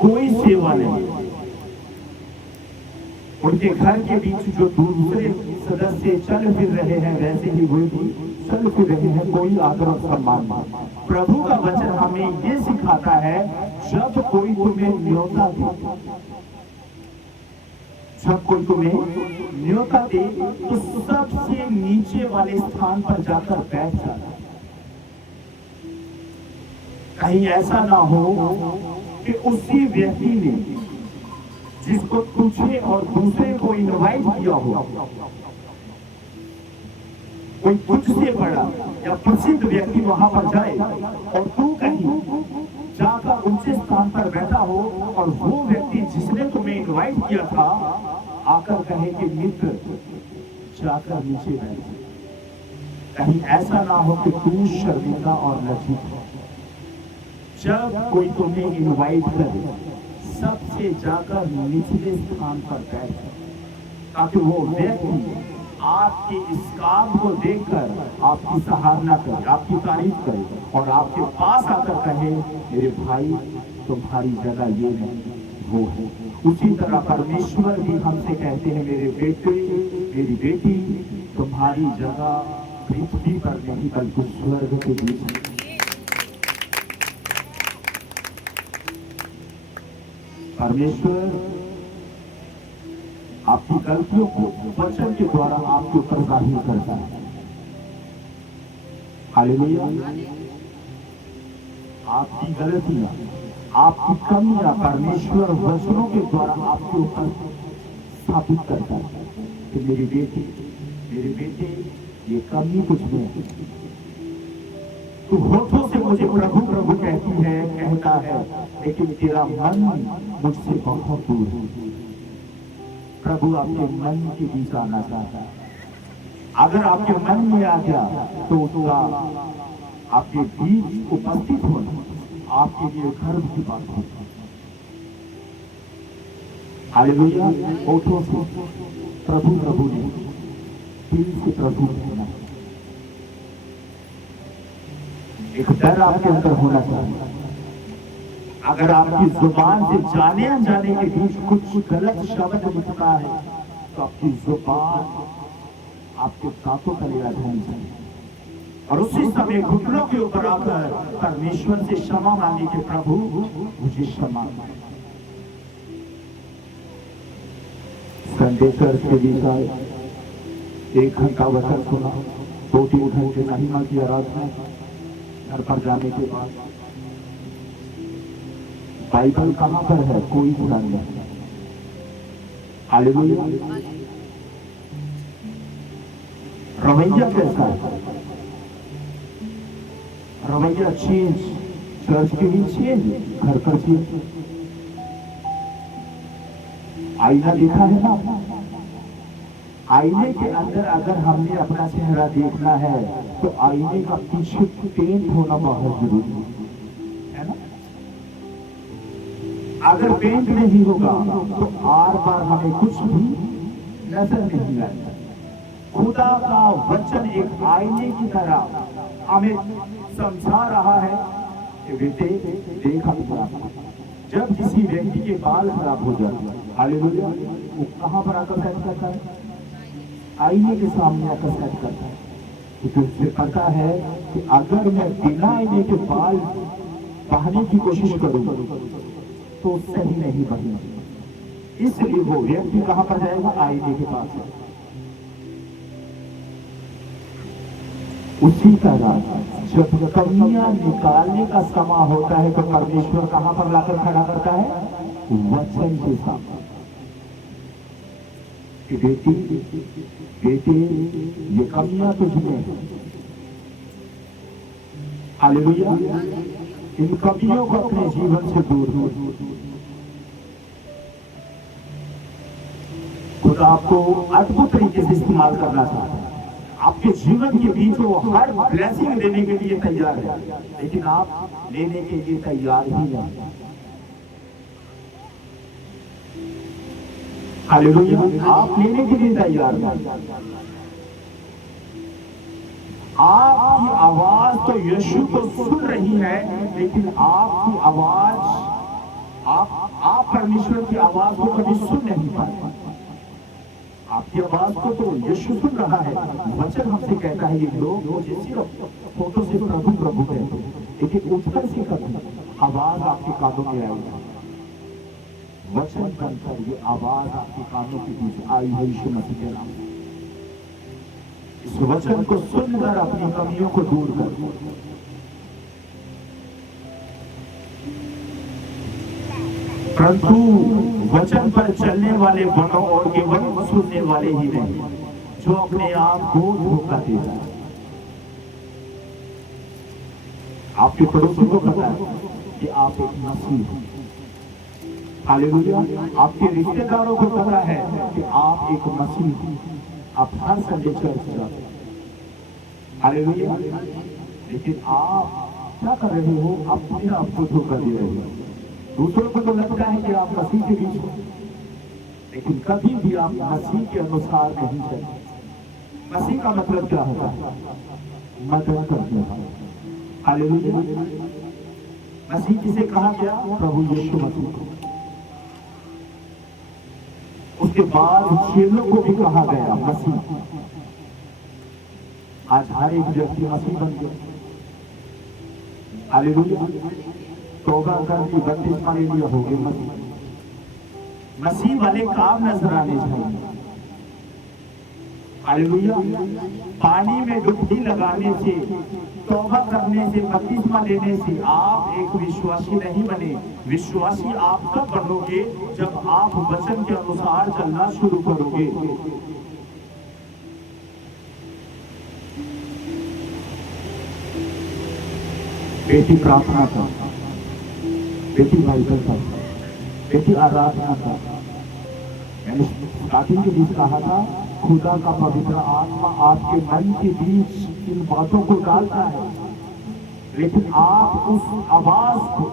कोई सेवा नहीं। उनके घर के बीच जो दूसरे सदस्य चल फिर रहे हैं वैसे ही वो भी चल फिर रहे हैं, कोई आदर और सम्मान नहीं। प्रभु का वचन हमें ये सिखाता है, जब कोई तुम्हें न्योता दे, जब कोई तुम्हें न्योता दे तो सबसे नीचे वाले स्थान पर जाकर बैठ जाना। कहीं ऐसा ना हो कि उसी व्यक्ति ने जिसको तुझे और दूसरे को इनवाइट किया हो, कोई तुझसे बड़ा या प्रसिद्ध व्यक्ति वहां पर जाए और तू कहीं जाकर उनसे स्थान पर बैठा हो और वो व्यक्ति जिसने तुम्हें इनवाइट किया था आकर कहे कि मित्र जाकर नीचे बैठ। कहीं ऐसा ना हो कि तू शर्मिंदा और लज्जित हो। जब कोई तुम्हें इनवाइट करे सबसे जाकर निचले स्थान पर बैठ, ताकि वो व्यक्ति आपके इस काम को देखकर आपकी सराहना करे, आपकी तारीफ करे और आपके पास आकर कहे, मेरे भाई तुम्हारी जगह ये नहीं वो है। उसी तरह परमेश्वर भी हमसे कहते हैं, मेरे बेटे मेरी बेटी तुम्हारी जगह पृथ्वी पर नहीं बल्कि स्वर्ग के बीच है। परमेश्वर आपकी गलतियों को वचन के द्वारा आपके ऊपर जाहिर करता है। हालेलुया। आपकी गलतियां, आपकी कमियां परमेश्वर वचनों के द्वारा आपके ऊपर स्थापित करता है कि मेरे बेटे ये कमी कुछ नहीं। तू होठों से मुझे प्रभु प्रभु कहता है, लेकिन तेरा मन मुझसे बहुत दूर है। प्रभु आपके मन के बीच आना चाहता है। अगर आपके मन में आ गया तो उसका आपके बीच उपस्थित होना आपके लिए गर्व की बात होगी। हालेलुया। होठों से प्रभु प्रभु ने, दिल से प्रभु कहना। एक डर आपके अंदर होना चाहिए। अगर आपकी जुबान से जाने अनजाने के बीच कुछ गलत शब्द निकलता है तो आपकी जुबान आपके दांतों तले आ जानी चाहिए और उसी समय घुटनों के ऊपर आकर परमेश्वर से क्षमा मांगे कि प्रभु मुझे क्षमा। संदेशर के विषय 1 घंटा वचन सुना, 2-3 घंटे महिमा की आराधना, घर पर जाने के बाद बाइबल कहां पर है? कोई ध्यान नहीं। हालेलुया। रवैया कैसा है? रवैया चेंज, चर्च के भी चेंज, घर पर चेंज। आईना देखा है ना? आईने के अंदर अगर हमने अपना चेहरा देखना है तो आईने का पीछे पेंट होना बहुत जरूरी है ना? अगर पेंट नहीं होगा तो आर पार हमें कुछ भी नजर नहीं आएगा। खुदा का वचन एक आईने की तरह हमें समझा रहा है कि बेटे देख अपना, जब किसी व्यक्ति के बाल खराब हो जाते हैं, हालेलुया, वो कहां पर आकर सेट करता है? आईने के सामने आकर सेट करता है। क्योंकि उसे पता है कि अगर मैं बिना आईने के बाल बहाने की कोशिश करूं तो सही नहीं बनेगा। इसलिए वो व्यक्ति कहां पर जाएगा? आईने के पास। उसी तरह जब कमियां निकालने का समय होता है तो परमेश्वर कहां पर लाकर खड़ा करता है? वचन के साथ। कि बेटी बेटे ये कमियां तुझमें हैं, हालेलुया, इन कमियों को अपने जीवन से दूर कर। खुदा आपको अद्भुत तरीके से इस्तेमाल करना चाहता है। आपके जीवन के बीच वो हर ब्लेसिंग देने के लिए तैयार है, लेकिन आप लेने के लिए तैयार ही नहीं। हालेलुया, आप लेने के लिए तैयार नहीं। आपकी आवाज तो यीशु को सुन रही है, लेकिन आपकी आवाज आप परमेश्वर की आवाज को कभी सुन नहीं पाते। आपकी आवाज को तो यीशु सुन रहा है। वचन हमसे कहता है ये लोग मुझे सिर्फ फोटो से प्रभु प्रभु कहते, लेकिन उठकर से कभी आवाज आपके कानों में आएगी। वचन बनकर ये आवाज आपके कानों के बीच आई है यीशु मसीह के नाम। इस वचन को सुनकर अपनी कमियों को दूर कर। परंतु वचन पर चलने वाले बनो और केवल सुनने वाले ही नहीं, जो अपने आप को धोखा देता है। आपके पड़ोसी को पता है कि आप एक मसीह हो। हालेलुया, आपके रिश्तेदारों को पता है कि आप एक मसीह हो। आप हर संडे चर्च जाते हैं, हालेलुया, लेकिन आप क्या कर रहे हो? अपने आप को धोखा दे रहे हो। दूसरों को तो लगता है कि आप मसीह के बीच हो, लेकिन कभी भी आप मसीह के अनुसार नहीं चलते। मसीह का मतलब क्या होता है? मदद करने वाला। हालेलुया, मसीह किसे कहा गया? प्रभु यीशु मसीह को। उसके बाद चेलों को भी कहा गया मसीह। आज हर एक व्यक्ति मसीह बन गया। हालेलुया, तौबा करके बपतिस्मा ले लिया, हो गए मसीह। मसीह वाले काम नजर आने चाहिए। हालेलुया, पानी में डुबकी लगाने से, तौबा करने से, बपतिस्मा लेने से आप एक विश्वासी नहीं बने। विश्वासी आप तब बनोगे जब आप वचन के अनुसार चलना शुरू करोगे। बेटी प्रार्थना कर, बेटी बाइबल पढ़, बेटी आराधना कर। मैंने स्टार्टिंग के बीच कहा था, खुदा का पवित्र आत्मा आपके मन के बीच इन बातों को डालता है, लेकिन आप उस आवाज को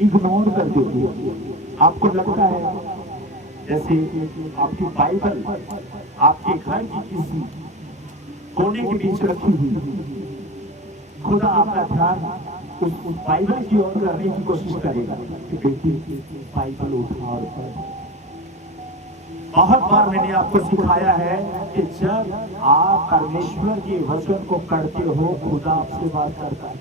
इग्नोर कर देते हो। आपको लगता है जैसे आपकी बाइबल आपके घर की किसी कोने के बीच रखी हुई, खुदा आपका ध्यान उस बाइबल की ओर करने की कोशिश करेगा कि बेटी बाइबल उठा और पढ़। बहुत बार मैंने आपको सिखाया है कि जब आप परमेश्वर के वचन को पढ़ते हो, खुदा आपसे बात करता है,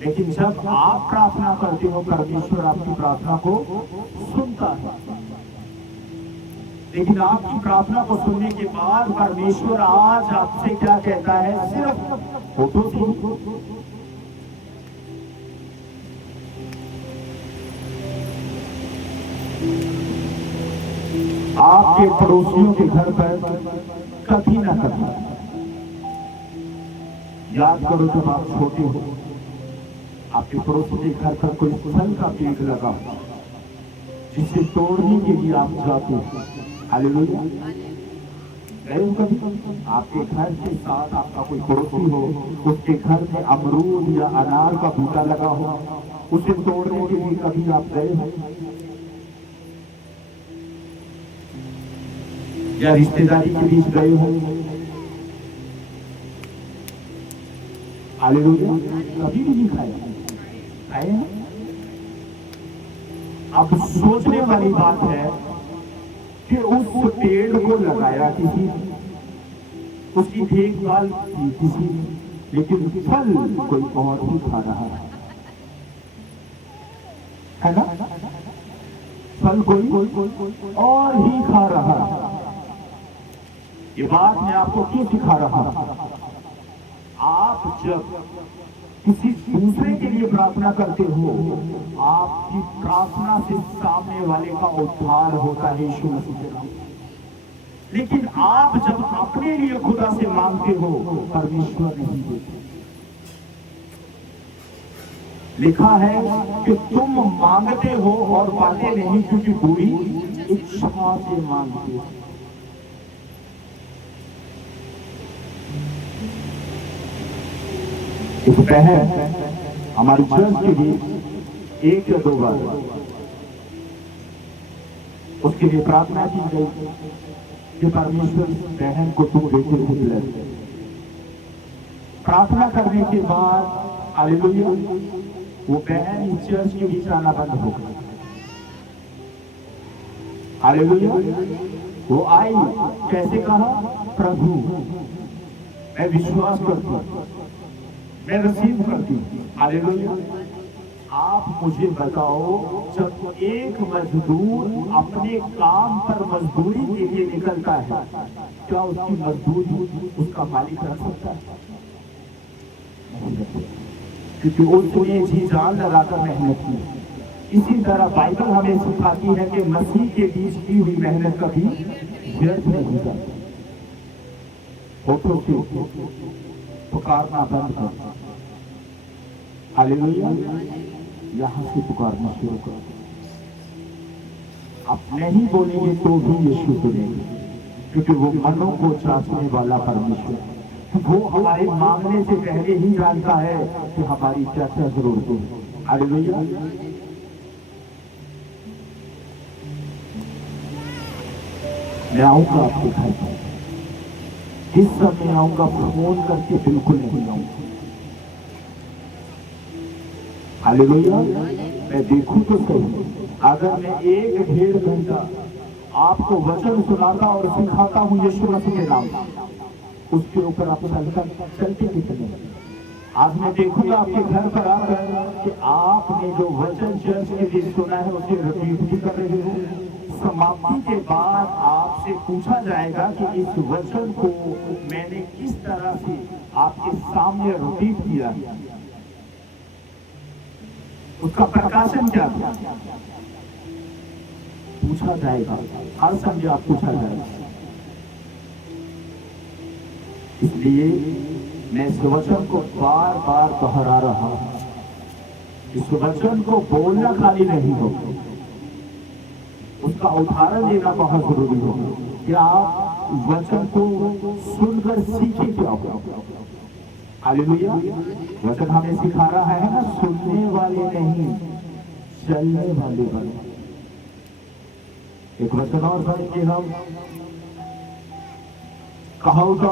लेकिन जब आप प्रार्थना करते हो, परमेश्वर आपकी प्रार्थना को सुनता है। लेकिन आपकी प्रार्थना को सुनने के बाद परमेश्वर आज आपसे क्या कहता है? सिर्फ फोटो से आपके पड़ोसियों के घर पर कभी ना कभी याद करो, जब आप छोटे हो, आपके पड़ोसी के घर पर कोई फल का पेड़ लगा हो जिसे तोड़ने के लिए आप जाते हो। हालेलुया। गए हो कभी? आपके घर के साथ आपका कोई पड़ोसी हो, उसके घर में अमरूद या अनार का बूटा लगा हो, उसे तोड़ने के लिए कभी आप गए हो? या रिश्तेदारी के बीच गए हो? हालेलुया। कभी भी नहीं खाया? खाए ना? अब सोचने वाली बात है कि उस पेड़ को लगाया किसी, उसकी देखभाल की किसी, लेकिन फल कोई और ही खा रहा है ना? फल कोई और ही खा रहा है। ये बात मैं आपको क्यों सिखा रहा हूं? आप जब किसी दूसरे के लिए प्रार्थना करते हो, आपकी प्रार्थना से सामने वाले का उद्धार होता है यीशु मसीह के नाम। लेकिन आप जब अपने लिए खुदा से मांगते हो, परमेश्वर नहीं देते। लिखा है कि तुम मांगते हो और पाते नहीं, क्योंकि बुरी इच्छा से मांगते हो। इस बहन हमारी चर्च के लिए 1 या 2 बार उसके लिए प्रार्थना की गई कि परमेश्वर इस बहन को तुम बेटे से मिले। प्रार्थना करने के बाद हालेलुया, वो बहन इस चर्च के बीच आना बंद हो गई। हालेलुया। वो आई, कैसे कहा? प्रभु मैं विश्वास करती हूं, मैं रिसीव करती हूँ। हालेलुया। आप मुझे बताओ, जब एक मजदूर अपने काम पर मजदूरी के लिए निकलता है, क्या उसकी मजदूरी उसका मालिक रख सकता है? क्योंकि उसने जी जान लगाकर मेहनत की। इसी तरह बाइबल हमें सिखाती है कि मसीह के बीच की हुई मेहनत कभी व्यर्थ नहीं जाती। होठों से पुकारना बंद कर। हालेलुया। यहां से पुकारना शुरू कर। आप नहीं बोलेंगे तो भी यीशु सुनेंगे, क्योंकि वो मनों को जांचने वाला परमेश्वर, वो हमारे मांगने से पहले ही जानता है कि हमारी क्या क्या जरूरतें हैं। हालेलुया। मैं आऊंगा आपके घर पर, जिस समय आऊंगा फोन करके बिल्कुल नहीं आऊंगा। हालेलुया। मैं देखूं तो सही, अगर मैं 1-1.5 घंटा आपको वचन सुनाता और सिखाता हूं यीशु मसीह के नाम, उसके ऊपर आप चलते कितने? आज मैं देखूंगा आपके घर पर आकर कि आपने जो वचन चर्च के लिए सुना है उसे रिपीट भी कर रहे हो। समाप्ति के बाद आपसे पूछा जाएगा कि इस वचन को मैंने किस तरह से आपके सामने रिपीट किया है, उसका प्रकाशन क्या था, पूछा जाएगा। हर समय आप पूछा जाएगा। इसलिए मैं इस वचन को बार बार दोहरा रहा हूं। इस वचन को बोलना खाली नहीं हो, उसका उदाहरण देना बहुत जरूरी हो कि आप वचन को सुनकर सीखे क्या हो। हालेलुया। वचन हमें सिखा रहा है ना, सुनने वाले नहीं चलने वाले बने। एक वचन और पढ़ेंगे हम, कहावता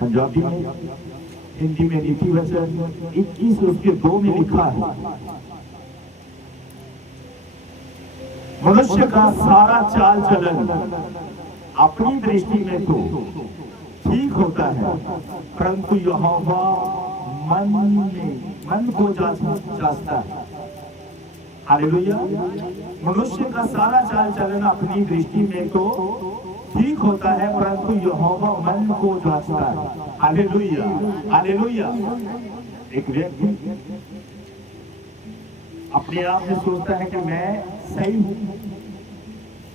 पंजाबी में, हिंदी में नीति वचन 21 उसके 2 में लिखा है, मनुष्य का सारा चाल चलन अपनी दृष्टि में तो ठीक होता है, परंतु यहोवा मन को जांचता है। हालेलुया। मनुष्य का सारा चाल चलन अपनी दृष्टि में तो ठीक होता है, परंतु यहोवा मन को जांचता है। हालेलुया। हालेलुया। एक व्यक्ति अपने आप में सोचता है कि मैं सही हूं,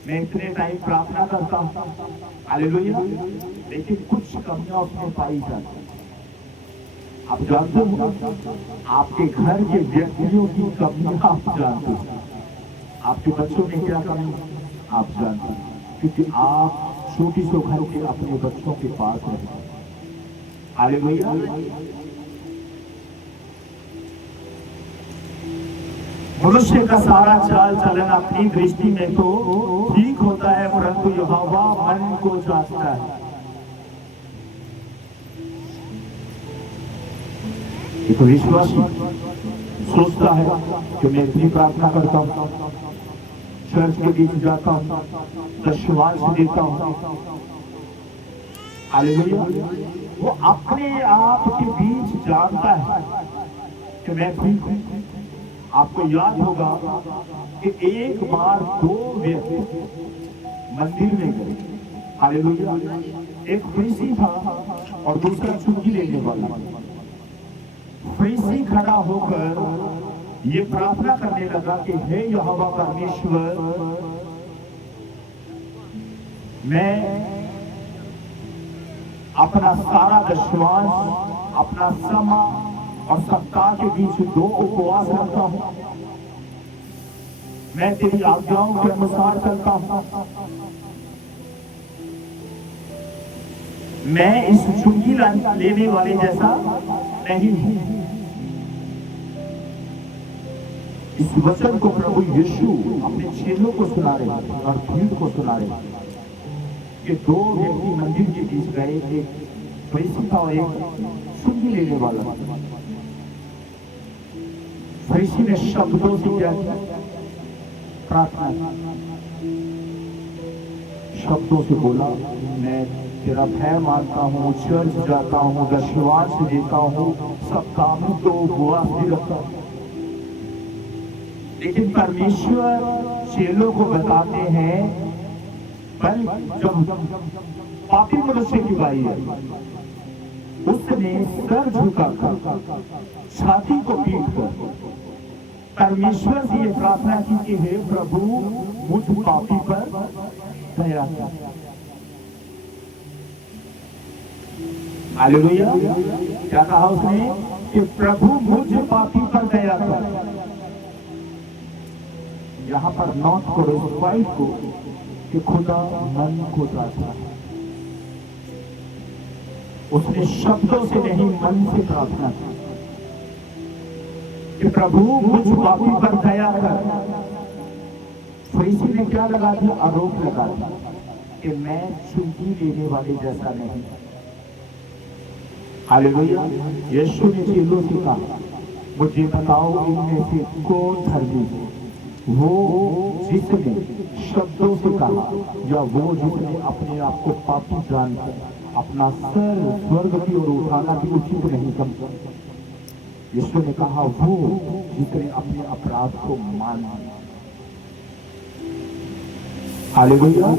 मैं इतने टाइम प्रार्थना करता हूँ, हालेलुया, लेकिन कुछ कमियां उसमें पाई जाती। आप जानते हो, आपके घर के व्यक्तियों की कमियां आप जानते हो, आपके बच्चों में क्या कमी आप जानते हो, क्योंकि आप छोटी सो घर के अपने बच्चों के पास रहते हैं। हालेलुया। मनुष्य का सारा चाल चलन अपनी दृष्टि में तो ठीक होता है, परंतु यहोवा मन को जांचता है। एक विश्वासी सोचता है कि मैं इतनी प्रार्थना करता हूं, चर्च के बीच जाता हूं, दशवांश देता हूं, हालेलुया, वो अपने आप के बीच जानता है कि मैं ठीक हूं। आपको याद होगा कि एक बार दो व्यक्ति मंदिर में गए, हालेलुया, एक फरीसी था और दूसरा चुंगी लेने वाला। फरीसी खड़ा होकर ये प्रार्थना करने लगा कि हे यहोवा परमेश्वर, मैं अपना सारा दशवांश, अपना समय और सप्ताह के बीच दो उपवास रखता हूं, मैं तेरी आज्ञाओं के अनुसार चलता हूं, मैं इस चुंगी लेने वाले जैसा नहीं हूं। इस वचन को प्रभु यीशु अपने चेलों को सुना रहे हैं और भीड़ को सुना रहे हैं कि दो व्यक्ति मंदिर के बीच गए, एक फरीसी था और एक चुंगी लेने वाला। फरीसी ने शब्दों से क्या किया? प्रार्थना, शब्दों से बोला, मैं तेरा भय मानता हूँ, चर्च जाता हूँ, दशवांश देता हूँ, सप्ताह में तो उपवास भी रखता हूँ। लेकिन परमेश्वर चेलों को बताते हैं, पर जब पापी मनुष्य की बारी है, उसने सर झुकाकर, छाती को पीट कर परमेश्वर से ये प्रार्थना की कि हे प्रभु, मुझ पापी पर दया कर। हालेलुया। क्या कहा उसने? कि प्रभु मुझ पापी पर दया कर। यहां पर नॉट करो इस फाइट को कि खुदा मन को जाता है। उसने शब्दों से नहीं, मन से प्रार्थना की कि प्रभु मुझ पापी पर दया कर। फरीसी ने क्या लगा दिया? आरोप लगा दिया कि मैं चुंगी लेने वाले जैसा नहीं। हालेलुया। यीशु ने चेलों से कहा, मुझे बताओ इनमें से कौन धर्मी है? वो जिसने शब्दों से कहा या वो जिसने अपने आप को पापी जानकर अपना सर स्वर्ग की ओर उठाना भी उचित नहीं समझा। यीशु ने कहा वो जिसने अपने अपराध को मान लिया। हालेलुया।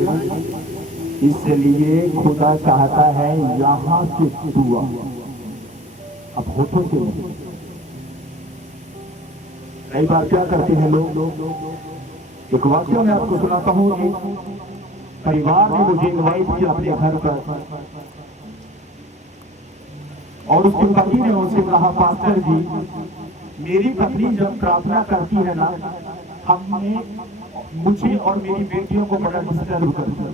इसलिए खुदा चाहता है यहां से दुआ, अब होठों से नहीं। कई बार क्या करते हैं लोग, एक वाक्य में आपको सुनाता हूं। एक परिवार ने मुझे इनवाइट किया अपने घर पर और उसके पति ने उनसे कहा, पास्टर जी, मेरी पत्नी जब प्रार्थना करती है ना, हमने मुझे और मेरी बेटियों को बड़ा डिस्टर्ब करती है।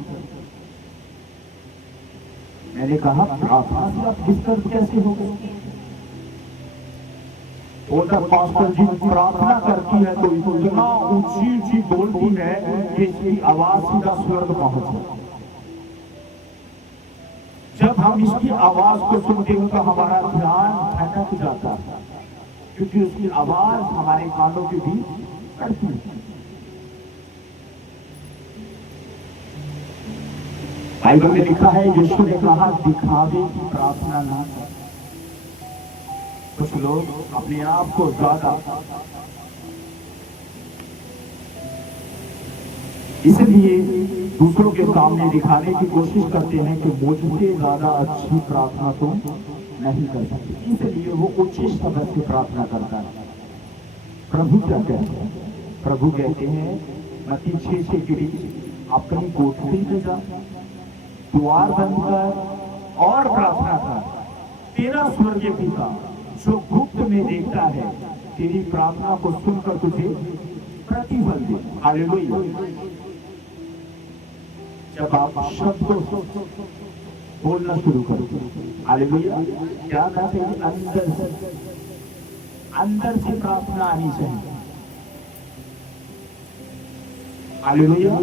मैंने कहा, प्रार्थना से आप डिस्टर्ब कैसे हो गए? बोलता, पास्टर जी प्रार्थना करती है तो इतना ऊंची ऊंची बोलती है कि इसकी आवाज सीधा स्वर्ग पहुंचे। जब हम इसकी आवाज को सुनते हैं तो हमारा ध्यान भटक जाता है, क्योंकि उसकी आवाज हमारे कानों के बीच पड़ती है। बाइबल में लिखा है, यीशु ने कहा, दिखावे की प्रार्थना ना कर। कुछ लोग अपने आप को ज्यादा इसलिए दूसरों के सामने दिखाने की कोशिश करते हैं कि मुझसे ज्यादा अच्छी प्रार्थना तो नहीं कर सकते, इसलिए वो उच्च स्तर से प्रार्थना करता है। प्रभु क्या कहते हैं? प्रभु कहते हैं मत्ती 6:6 के बीच, अपनी कोठरी में जा, द्वार बंद कर और प्रार्थना कर। तेरा स्वर्गीय पिता जो गुप्त में देखता है, तेरी प्रार्थना को सुनकर तुझे प्रतिफल दे। हालेलुया। जब आप शब्दों बोलना शुरू करो, हालेलुया, क्या कहते हैं, अंदर से प्रार्थना आनी चाहिए। हालेलुया।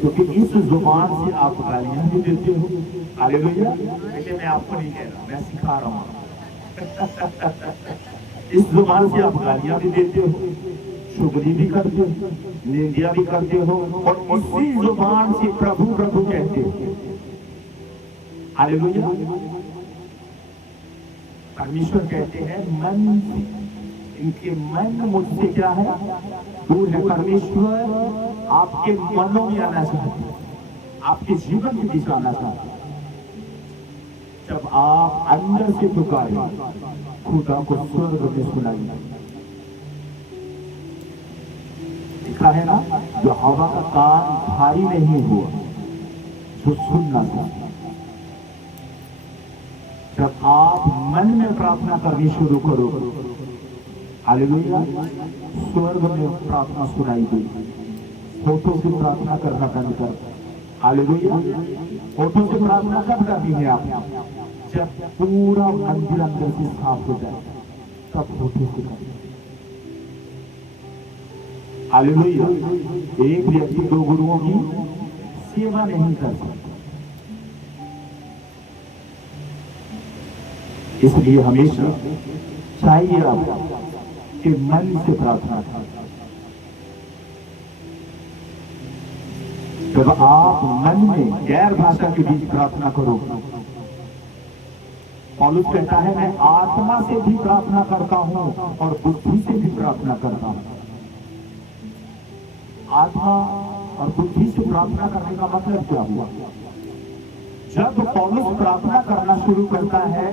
क्योंकि इस जुबान से आप गालियां भी देते हो। हालेलुया। देखिए, मैं आपको नहीं कह रहा, मैं सिखा रहा हूं। इस जुबान से आप गालियां भी देते हो, शुक्री भी करते हो, निंदिया भी करते हो, और इसी जुबान से प्रभु प्रभु कहते हो। हालेलुया। परमेश्वर कहते हैं मन से, इनके मन मुझसे क्या है, दूर है। परमेश्वर आपके मनों में आना चाहते हैं, आपके जीवन के बीच आना चाहते हैं। जब आप अंदर से पुकारे, खुदा को स्वर्ग में सुनाइए। लिखा है ना, जो हवा का कान भारी नहीं हुआ, जो सुनना था। जब आप मन में प्रार्थना करनी शुरू करो, हालेलुया, स्वर्ग में प्रार्थना सुनाई दे। होठों से प्रार्थना करना बंद कर। हालेलुया। होठों से प्रार्थना कब करनी है आप? जब पूरा मंदिर अंदर से साफ हो जाए, तब होठों से करना। हालेलुया। एक व्यक्ति दो गुरुओं की सेवा नहीं कर सकता, इसलिए हमेशा चाहिए आप कि मन से प्रार्थना करें। जब आप मन में गैर भाषा के बीच प्रार्थना करो, पौलुस कहता है, मैं आत्मा से भी प्रार्थना करता हूं और बुद्धि से भी प्रार्थना करता हूं। आत्मा और बुद्धि से प्रार्थना करने का मतलब क्या हुआ? जब पौलुस प्रार्थना करना शुरू करता है,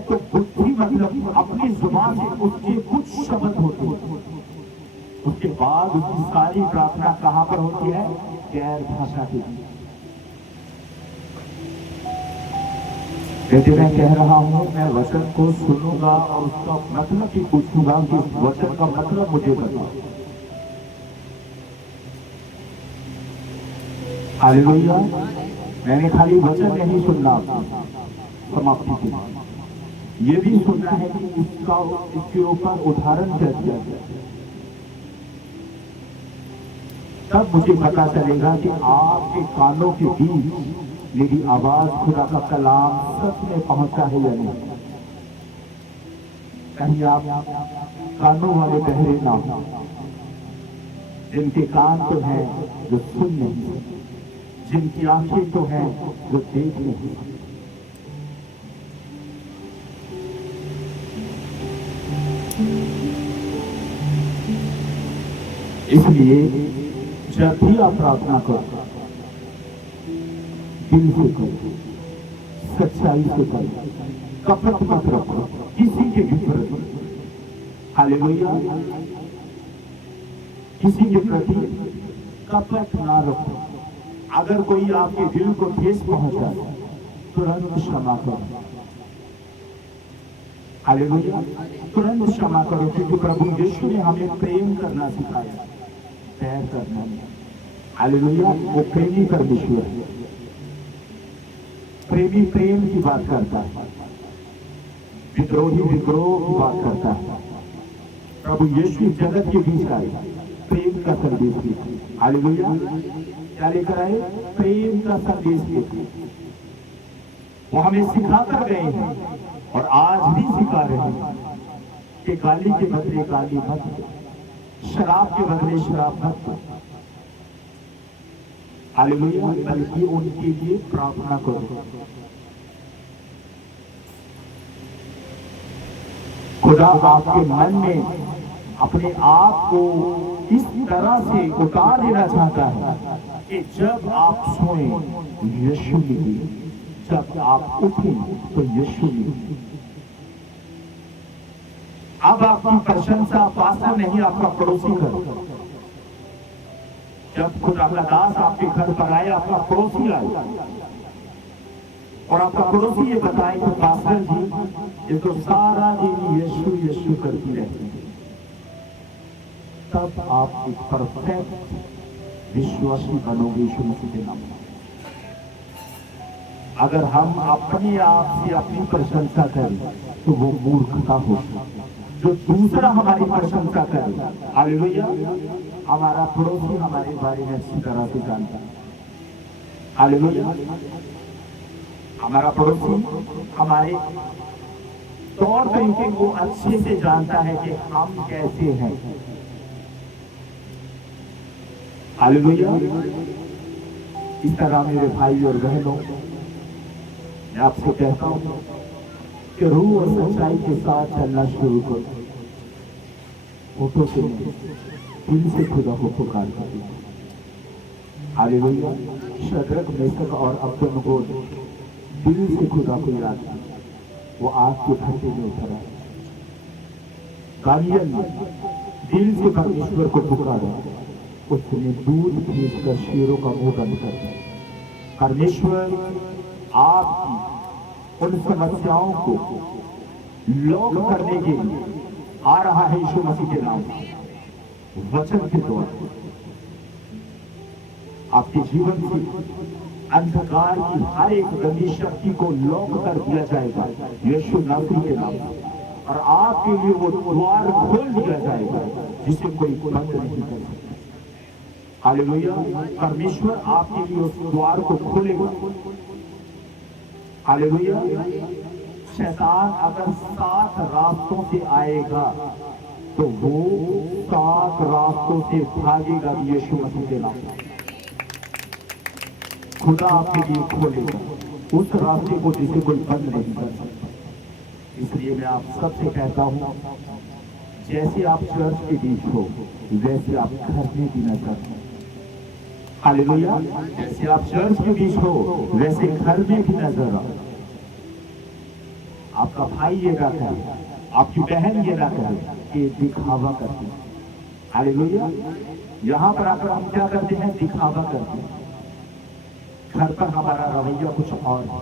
तो बुद्धि मतलब अपनी जुबान से उसके कुछ शब्द होते हैं, उसके बाद उसकी सारी प्रार्थना कहां पर होती है? गैर भाषा के बीच। मैं कह रहा हूं, मैं वचन को सुनूंगा और उसका मतलब ही पूछूंगा कि वचन का मतलब मुझे बताओ। हालेलुया। मैंने खाली वचन नहीं सुनना, समाप्ति के बाद ये भी सुनना है कि इसके ऊपर उदाहरण क्या दिया जाए। तब मुझे पता चलेगा कि आपके कानों के बीच मेरी आवाज, खुदा का कलाम सच में पहुंचा है या नहीं। कहीं आप कानों वाले बहरे ना हो, जिनके कान तो हैं जो सुन नहीं, जिनकी आंखें तो हैं जो देख नहीं। इसलिए जब भी आप प्रार्थना करो, दिल से करो, सच्चाई से करो, कपट मत रखो किसी के भी प्रति। हालेलुया। किसी के प्रति कपट ना रखो। अगर कोई आपके दिल को ठेस पहुंचाए, तुरंत क्षमा करो। हालेलुया। तुरंत क्षमा करो, क्योंकि प्रभु यीशु ने हमें प्रेम करना सिखाया, प्यार करना। हालेलुया। वो प्रेमी परमेश्वर है। प्रेमी प्रेम की बात करता है, विद्रोही विद्रोह की बात करता है। प्रभु यीशु जगत के बीच आए, प्रेम का संदेश लेकर। हालेलुया। क्या लेकर आए? प्रेम का संदेश लेकर। वो हमें सिखाकर गए हैं और आज भी सिखा रहे हैं कि गाली के बदले गाली मत दो, शराब के बदले शराब मत दो। हालेलुया। बल्कि उनके लिए प्रार्थना करो। खुदा आपके मन में अपने आप को इस तरह से उतार देना चाहता है कि जब आप सोएं यीशु मिले, जब आप उठें तो यीशु मिले। अब आपकी प्रशंसा पास्टर नहीं, आपका पड़ोसी करे। जब खुदा का दास आपके घर पर आया, आपका पड़ोसी आया और आपका पड़ोसी ये बताए कि पास्टर जी ये तो सारा दिन यीशु यीशु करती रहती है, तब आप एक परफेक्ट विश्वासी बनोगे यीशु मसीह के नाम में। अगर हम अपने आप से अपनी प्रशंसा करें तो वो मूर्खता होगी। जो दूसरा हमारी प्रशंसा करे, हालेलुया, हमारा पड़ोसी हमारे बारे में अच्छी तरह से जानता है, हालेलुया, हमारा पड़ोसी हमारे तौर तरीके को अच्छे से जानता है कि हम कैसे हैं, हालेलुया। इस तरह मेरे भाई और बहनों, मैं आपसे कहता हूं कि रूह और सच्चाई के साथ चलना शुरू करो। होठों से दिल से खुदा को पुकार करो, हालेलुया। शद्रक, मेशक और अबेदनगो दिल से खुदा को याद किया, वो आग के भट्टे में उतरा। दानियल दिल से परमेश्वर को पुकारा, उसने दूध भेजकर शेरों का मुंह बंद कर दिया। परमेश्वर आपकी उन समस्याओं को लॉक करने के लिए आ रहा है यीशु मसीह के नाम से, वचन के द्वारा आपके जीवन से अंधकार की हर एक गंदी शक्ति को लॉक कर दिया जाएगा यीशु नासरी के नाम से, और आपके लिए वो द्वार खोल दिया जाएगा जिसे कोई बंद नहीं कर सकता, हालेलुया। परमेश्वर आपके लिए उस द्वार को खोलेगा, हालेलुया। शैतान अगर 7 रास्तों से आएगा तो वो 7 रास्तों से भागेगा यीशु मसीह के नाम से। खुदा आपके लिए खोलेगा उस रास्ते को जिसे कोई बंद नहीं कर सकता। इसलिए मैं आप सबसे कहता हूं, जैसे आप चर्च के बीच हो वैसे आप घर में भी नजर हो, हालेलुया। जैसे आप चर्च के बीच हो वैसे घर में भी नजर आओ। आपका भाई ये ना करे, आपकी बहन ये ना करे कि दिखावा करती है, हालेलुया। यहां पर आकर हम क्या करते हैं? दिखावा करते हैं। घर पर हमारा रवैया कुछ और है,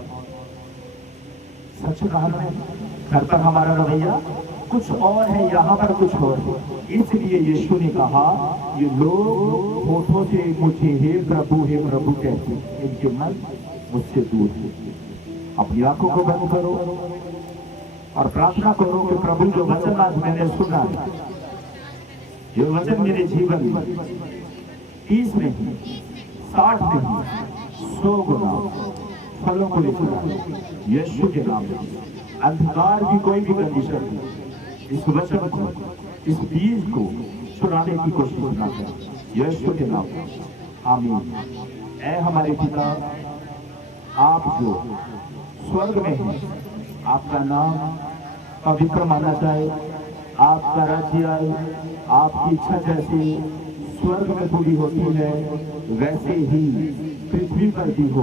सच कहना है, घर पर हमारा रवैया कुछ और है, यहाँ पर कुछ और है। इसलिए यीशु ने कहा, ये लोग होठों से मुझे हे प्रभु कहते, इनके मन मुझसे दूर है। अपनी आंखों को बंद करो और प्रार्थना करो कि प्रभु जो वचन आज मैंने सुना है, ये वचन मेरे जीवन में 30 नहीं, 60 नहीं, 100 गुना फलों को लेकर यीशु के नाम में। अंधकार की कोई भी कंडीशन इस वचन को, इस बीज को चुराने की कोशिश ना करें, यीशु के नाम में, आमीन। ऐ हमारे पिता, आप जो स्वर्ग में हैं, आपका नाम पवित्र माना जाए, आपका राज्य आए, आपकी इच्छा जैसे स्वर्ग में पूरी होती है वैसे ही पृथ्वी पर भी हो।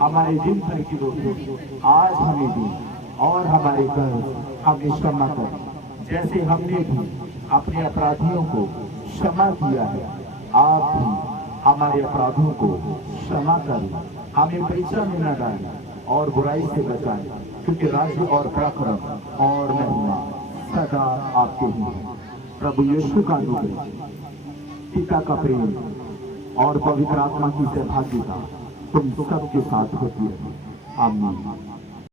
हमारे दिन भर की रोटी आज हमें दी, और हमारे कर्ज हमें क्षमा कर, जैसे हमने भी अपने अपराधियों को क्षमा किया है, आप भी हमारे अपराधों को क्षमा करें। हमें परीक्षा में न डालें और बुराई से बचाएं, क्योंकि राज्य और पराक्रम और महिमा सदा आपके ही है। प्रभु यीशु का अनुग्रह, पिता का प्रेम और पवित्र आत्मा की सहभागिता तुम सबके साथ होती है, आमीन।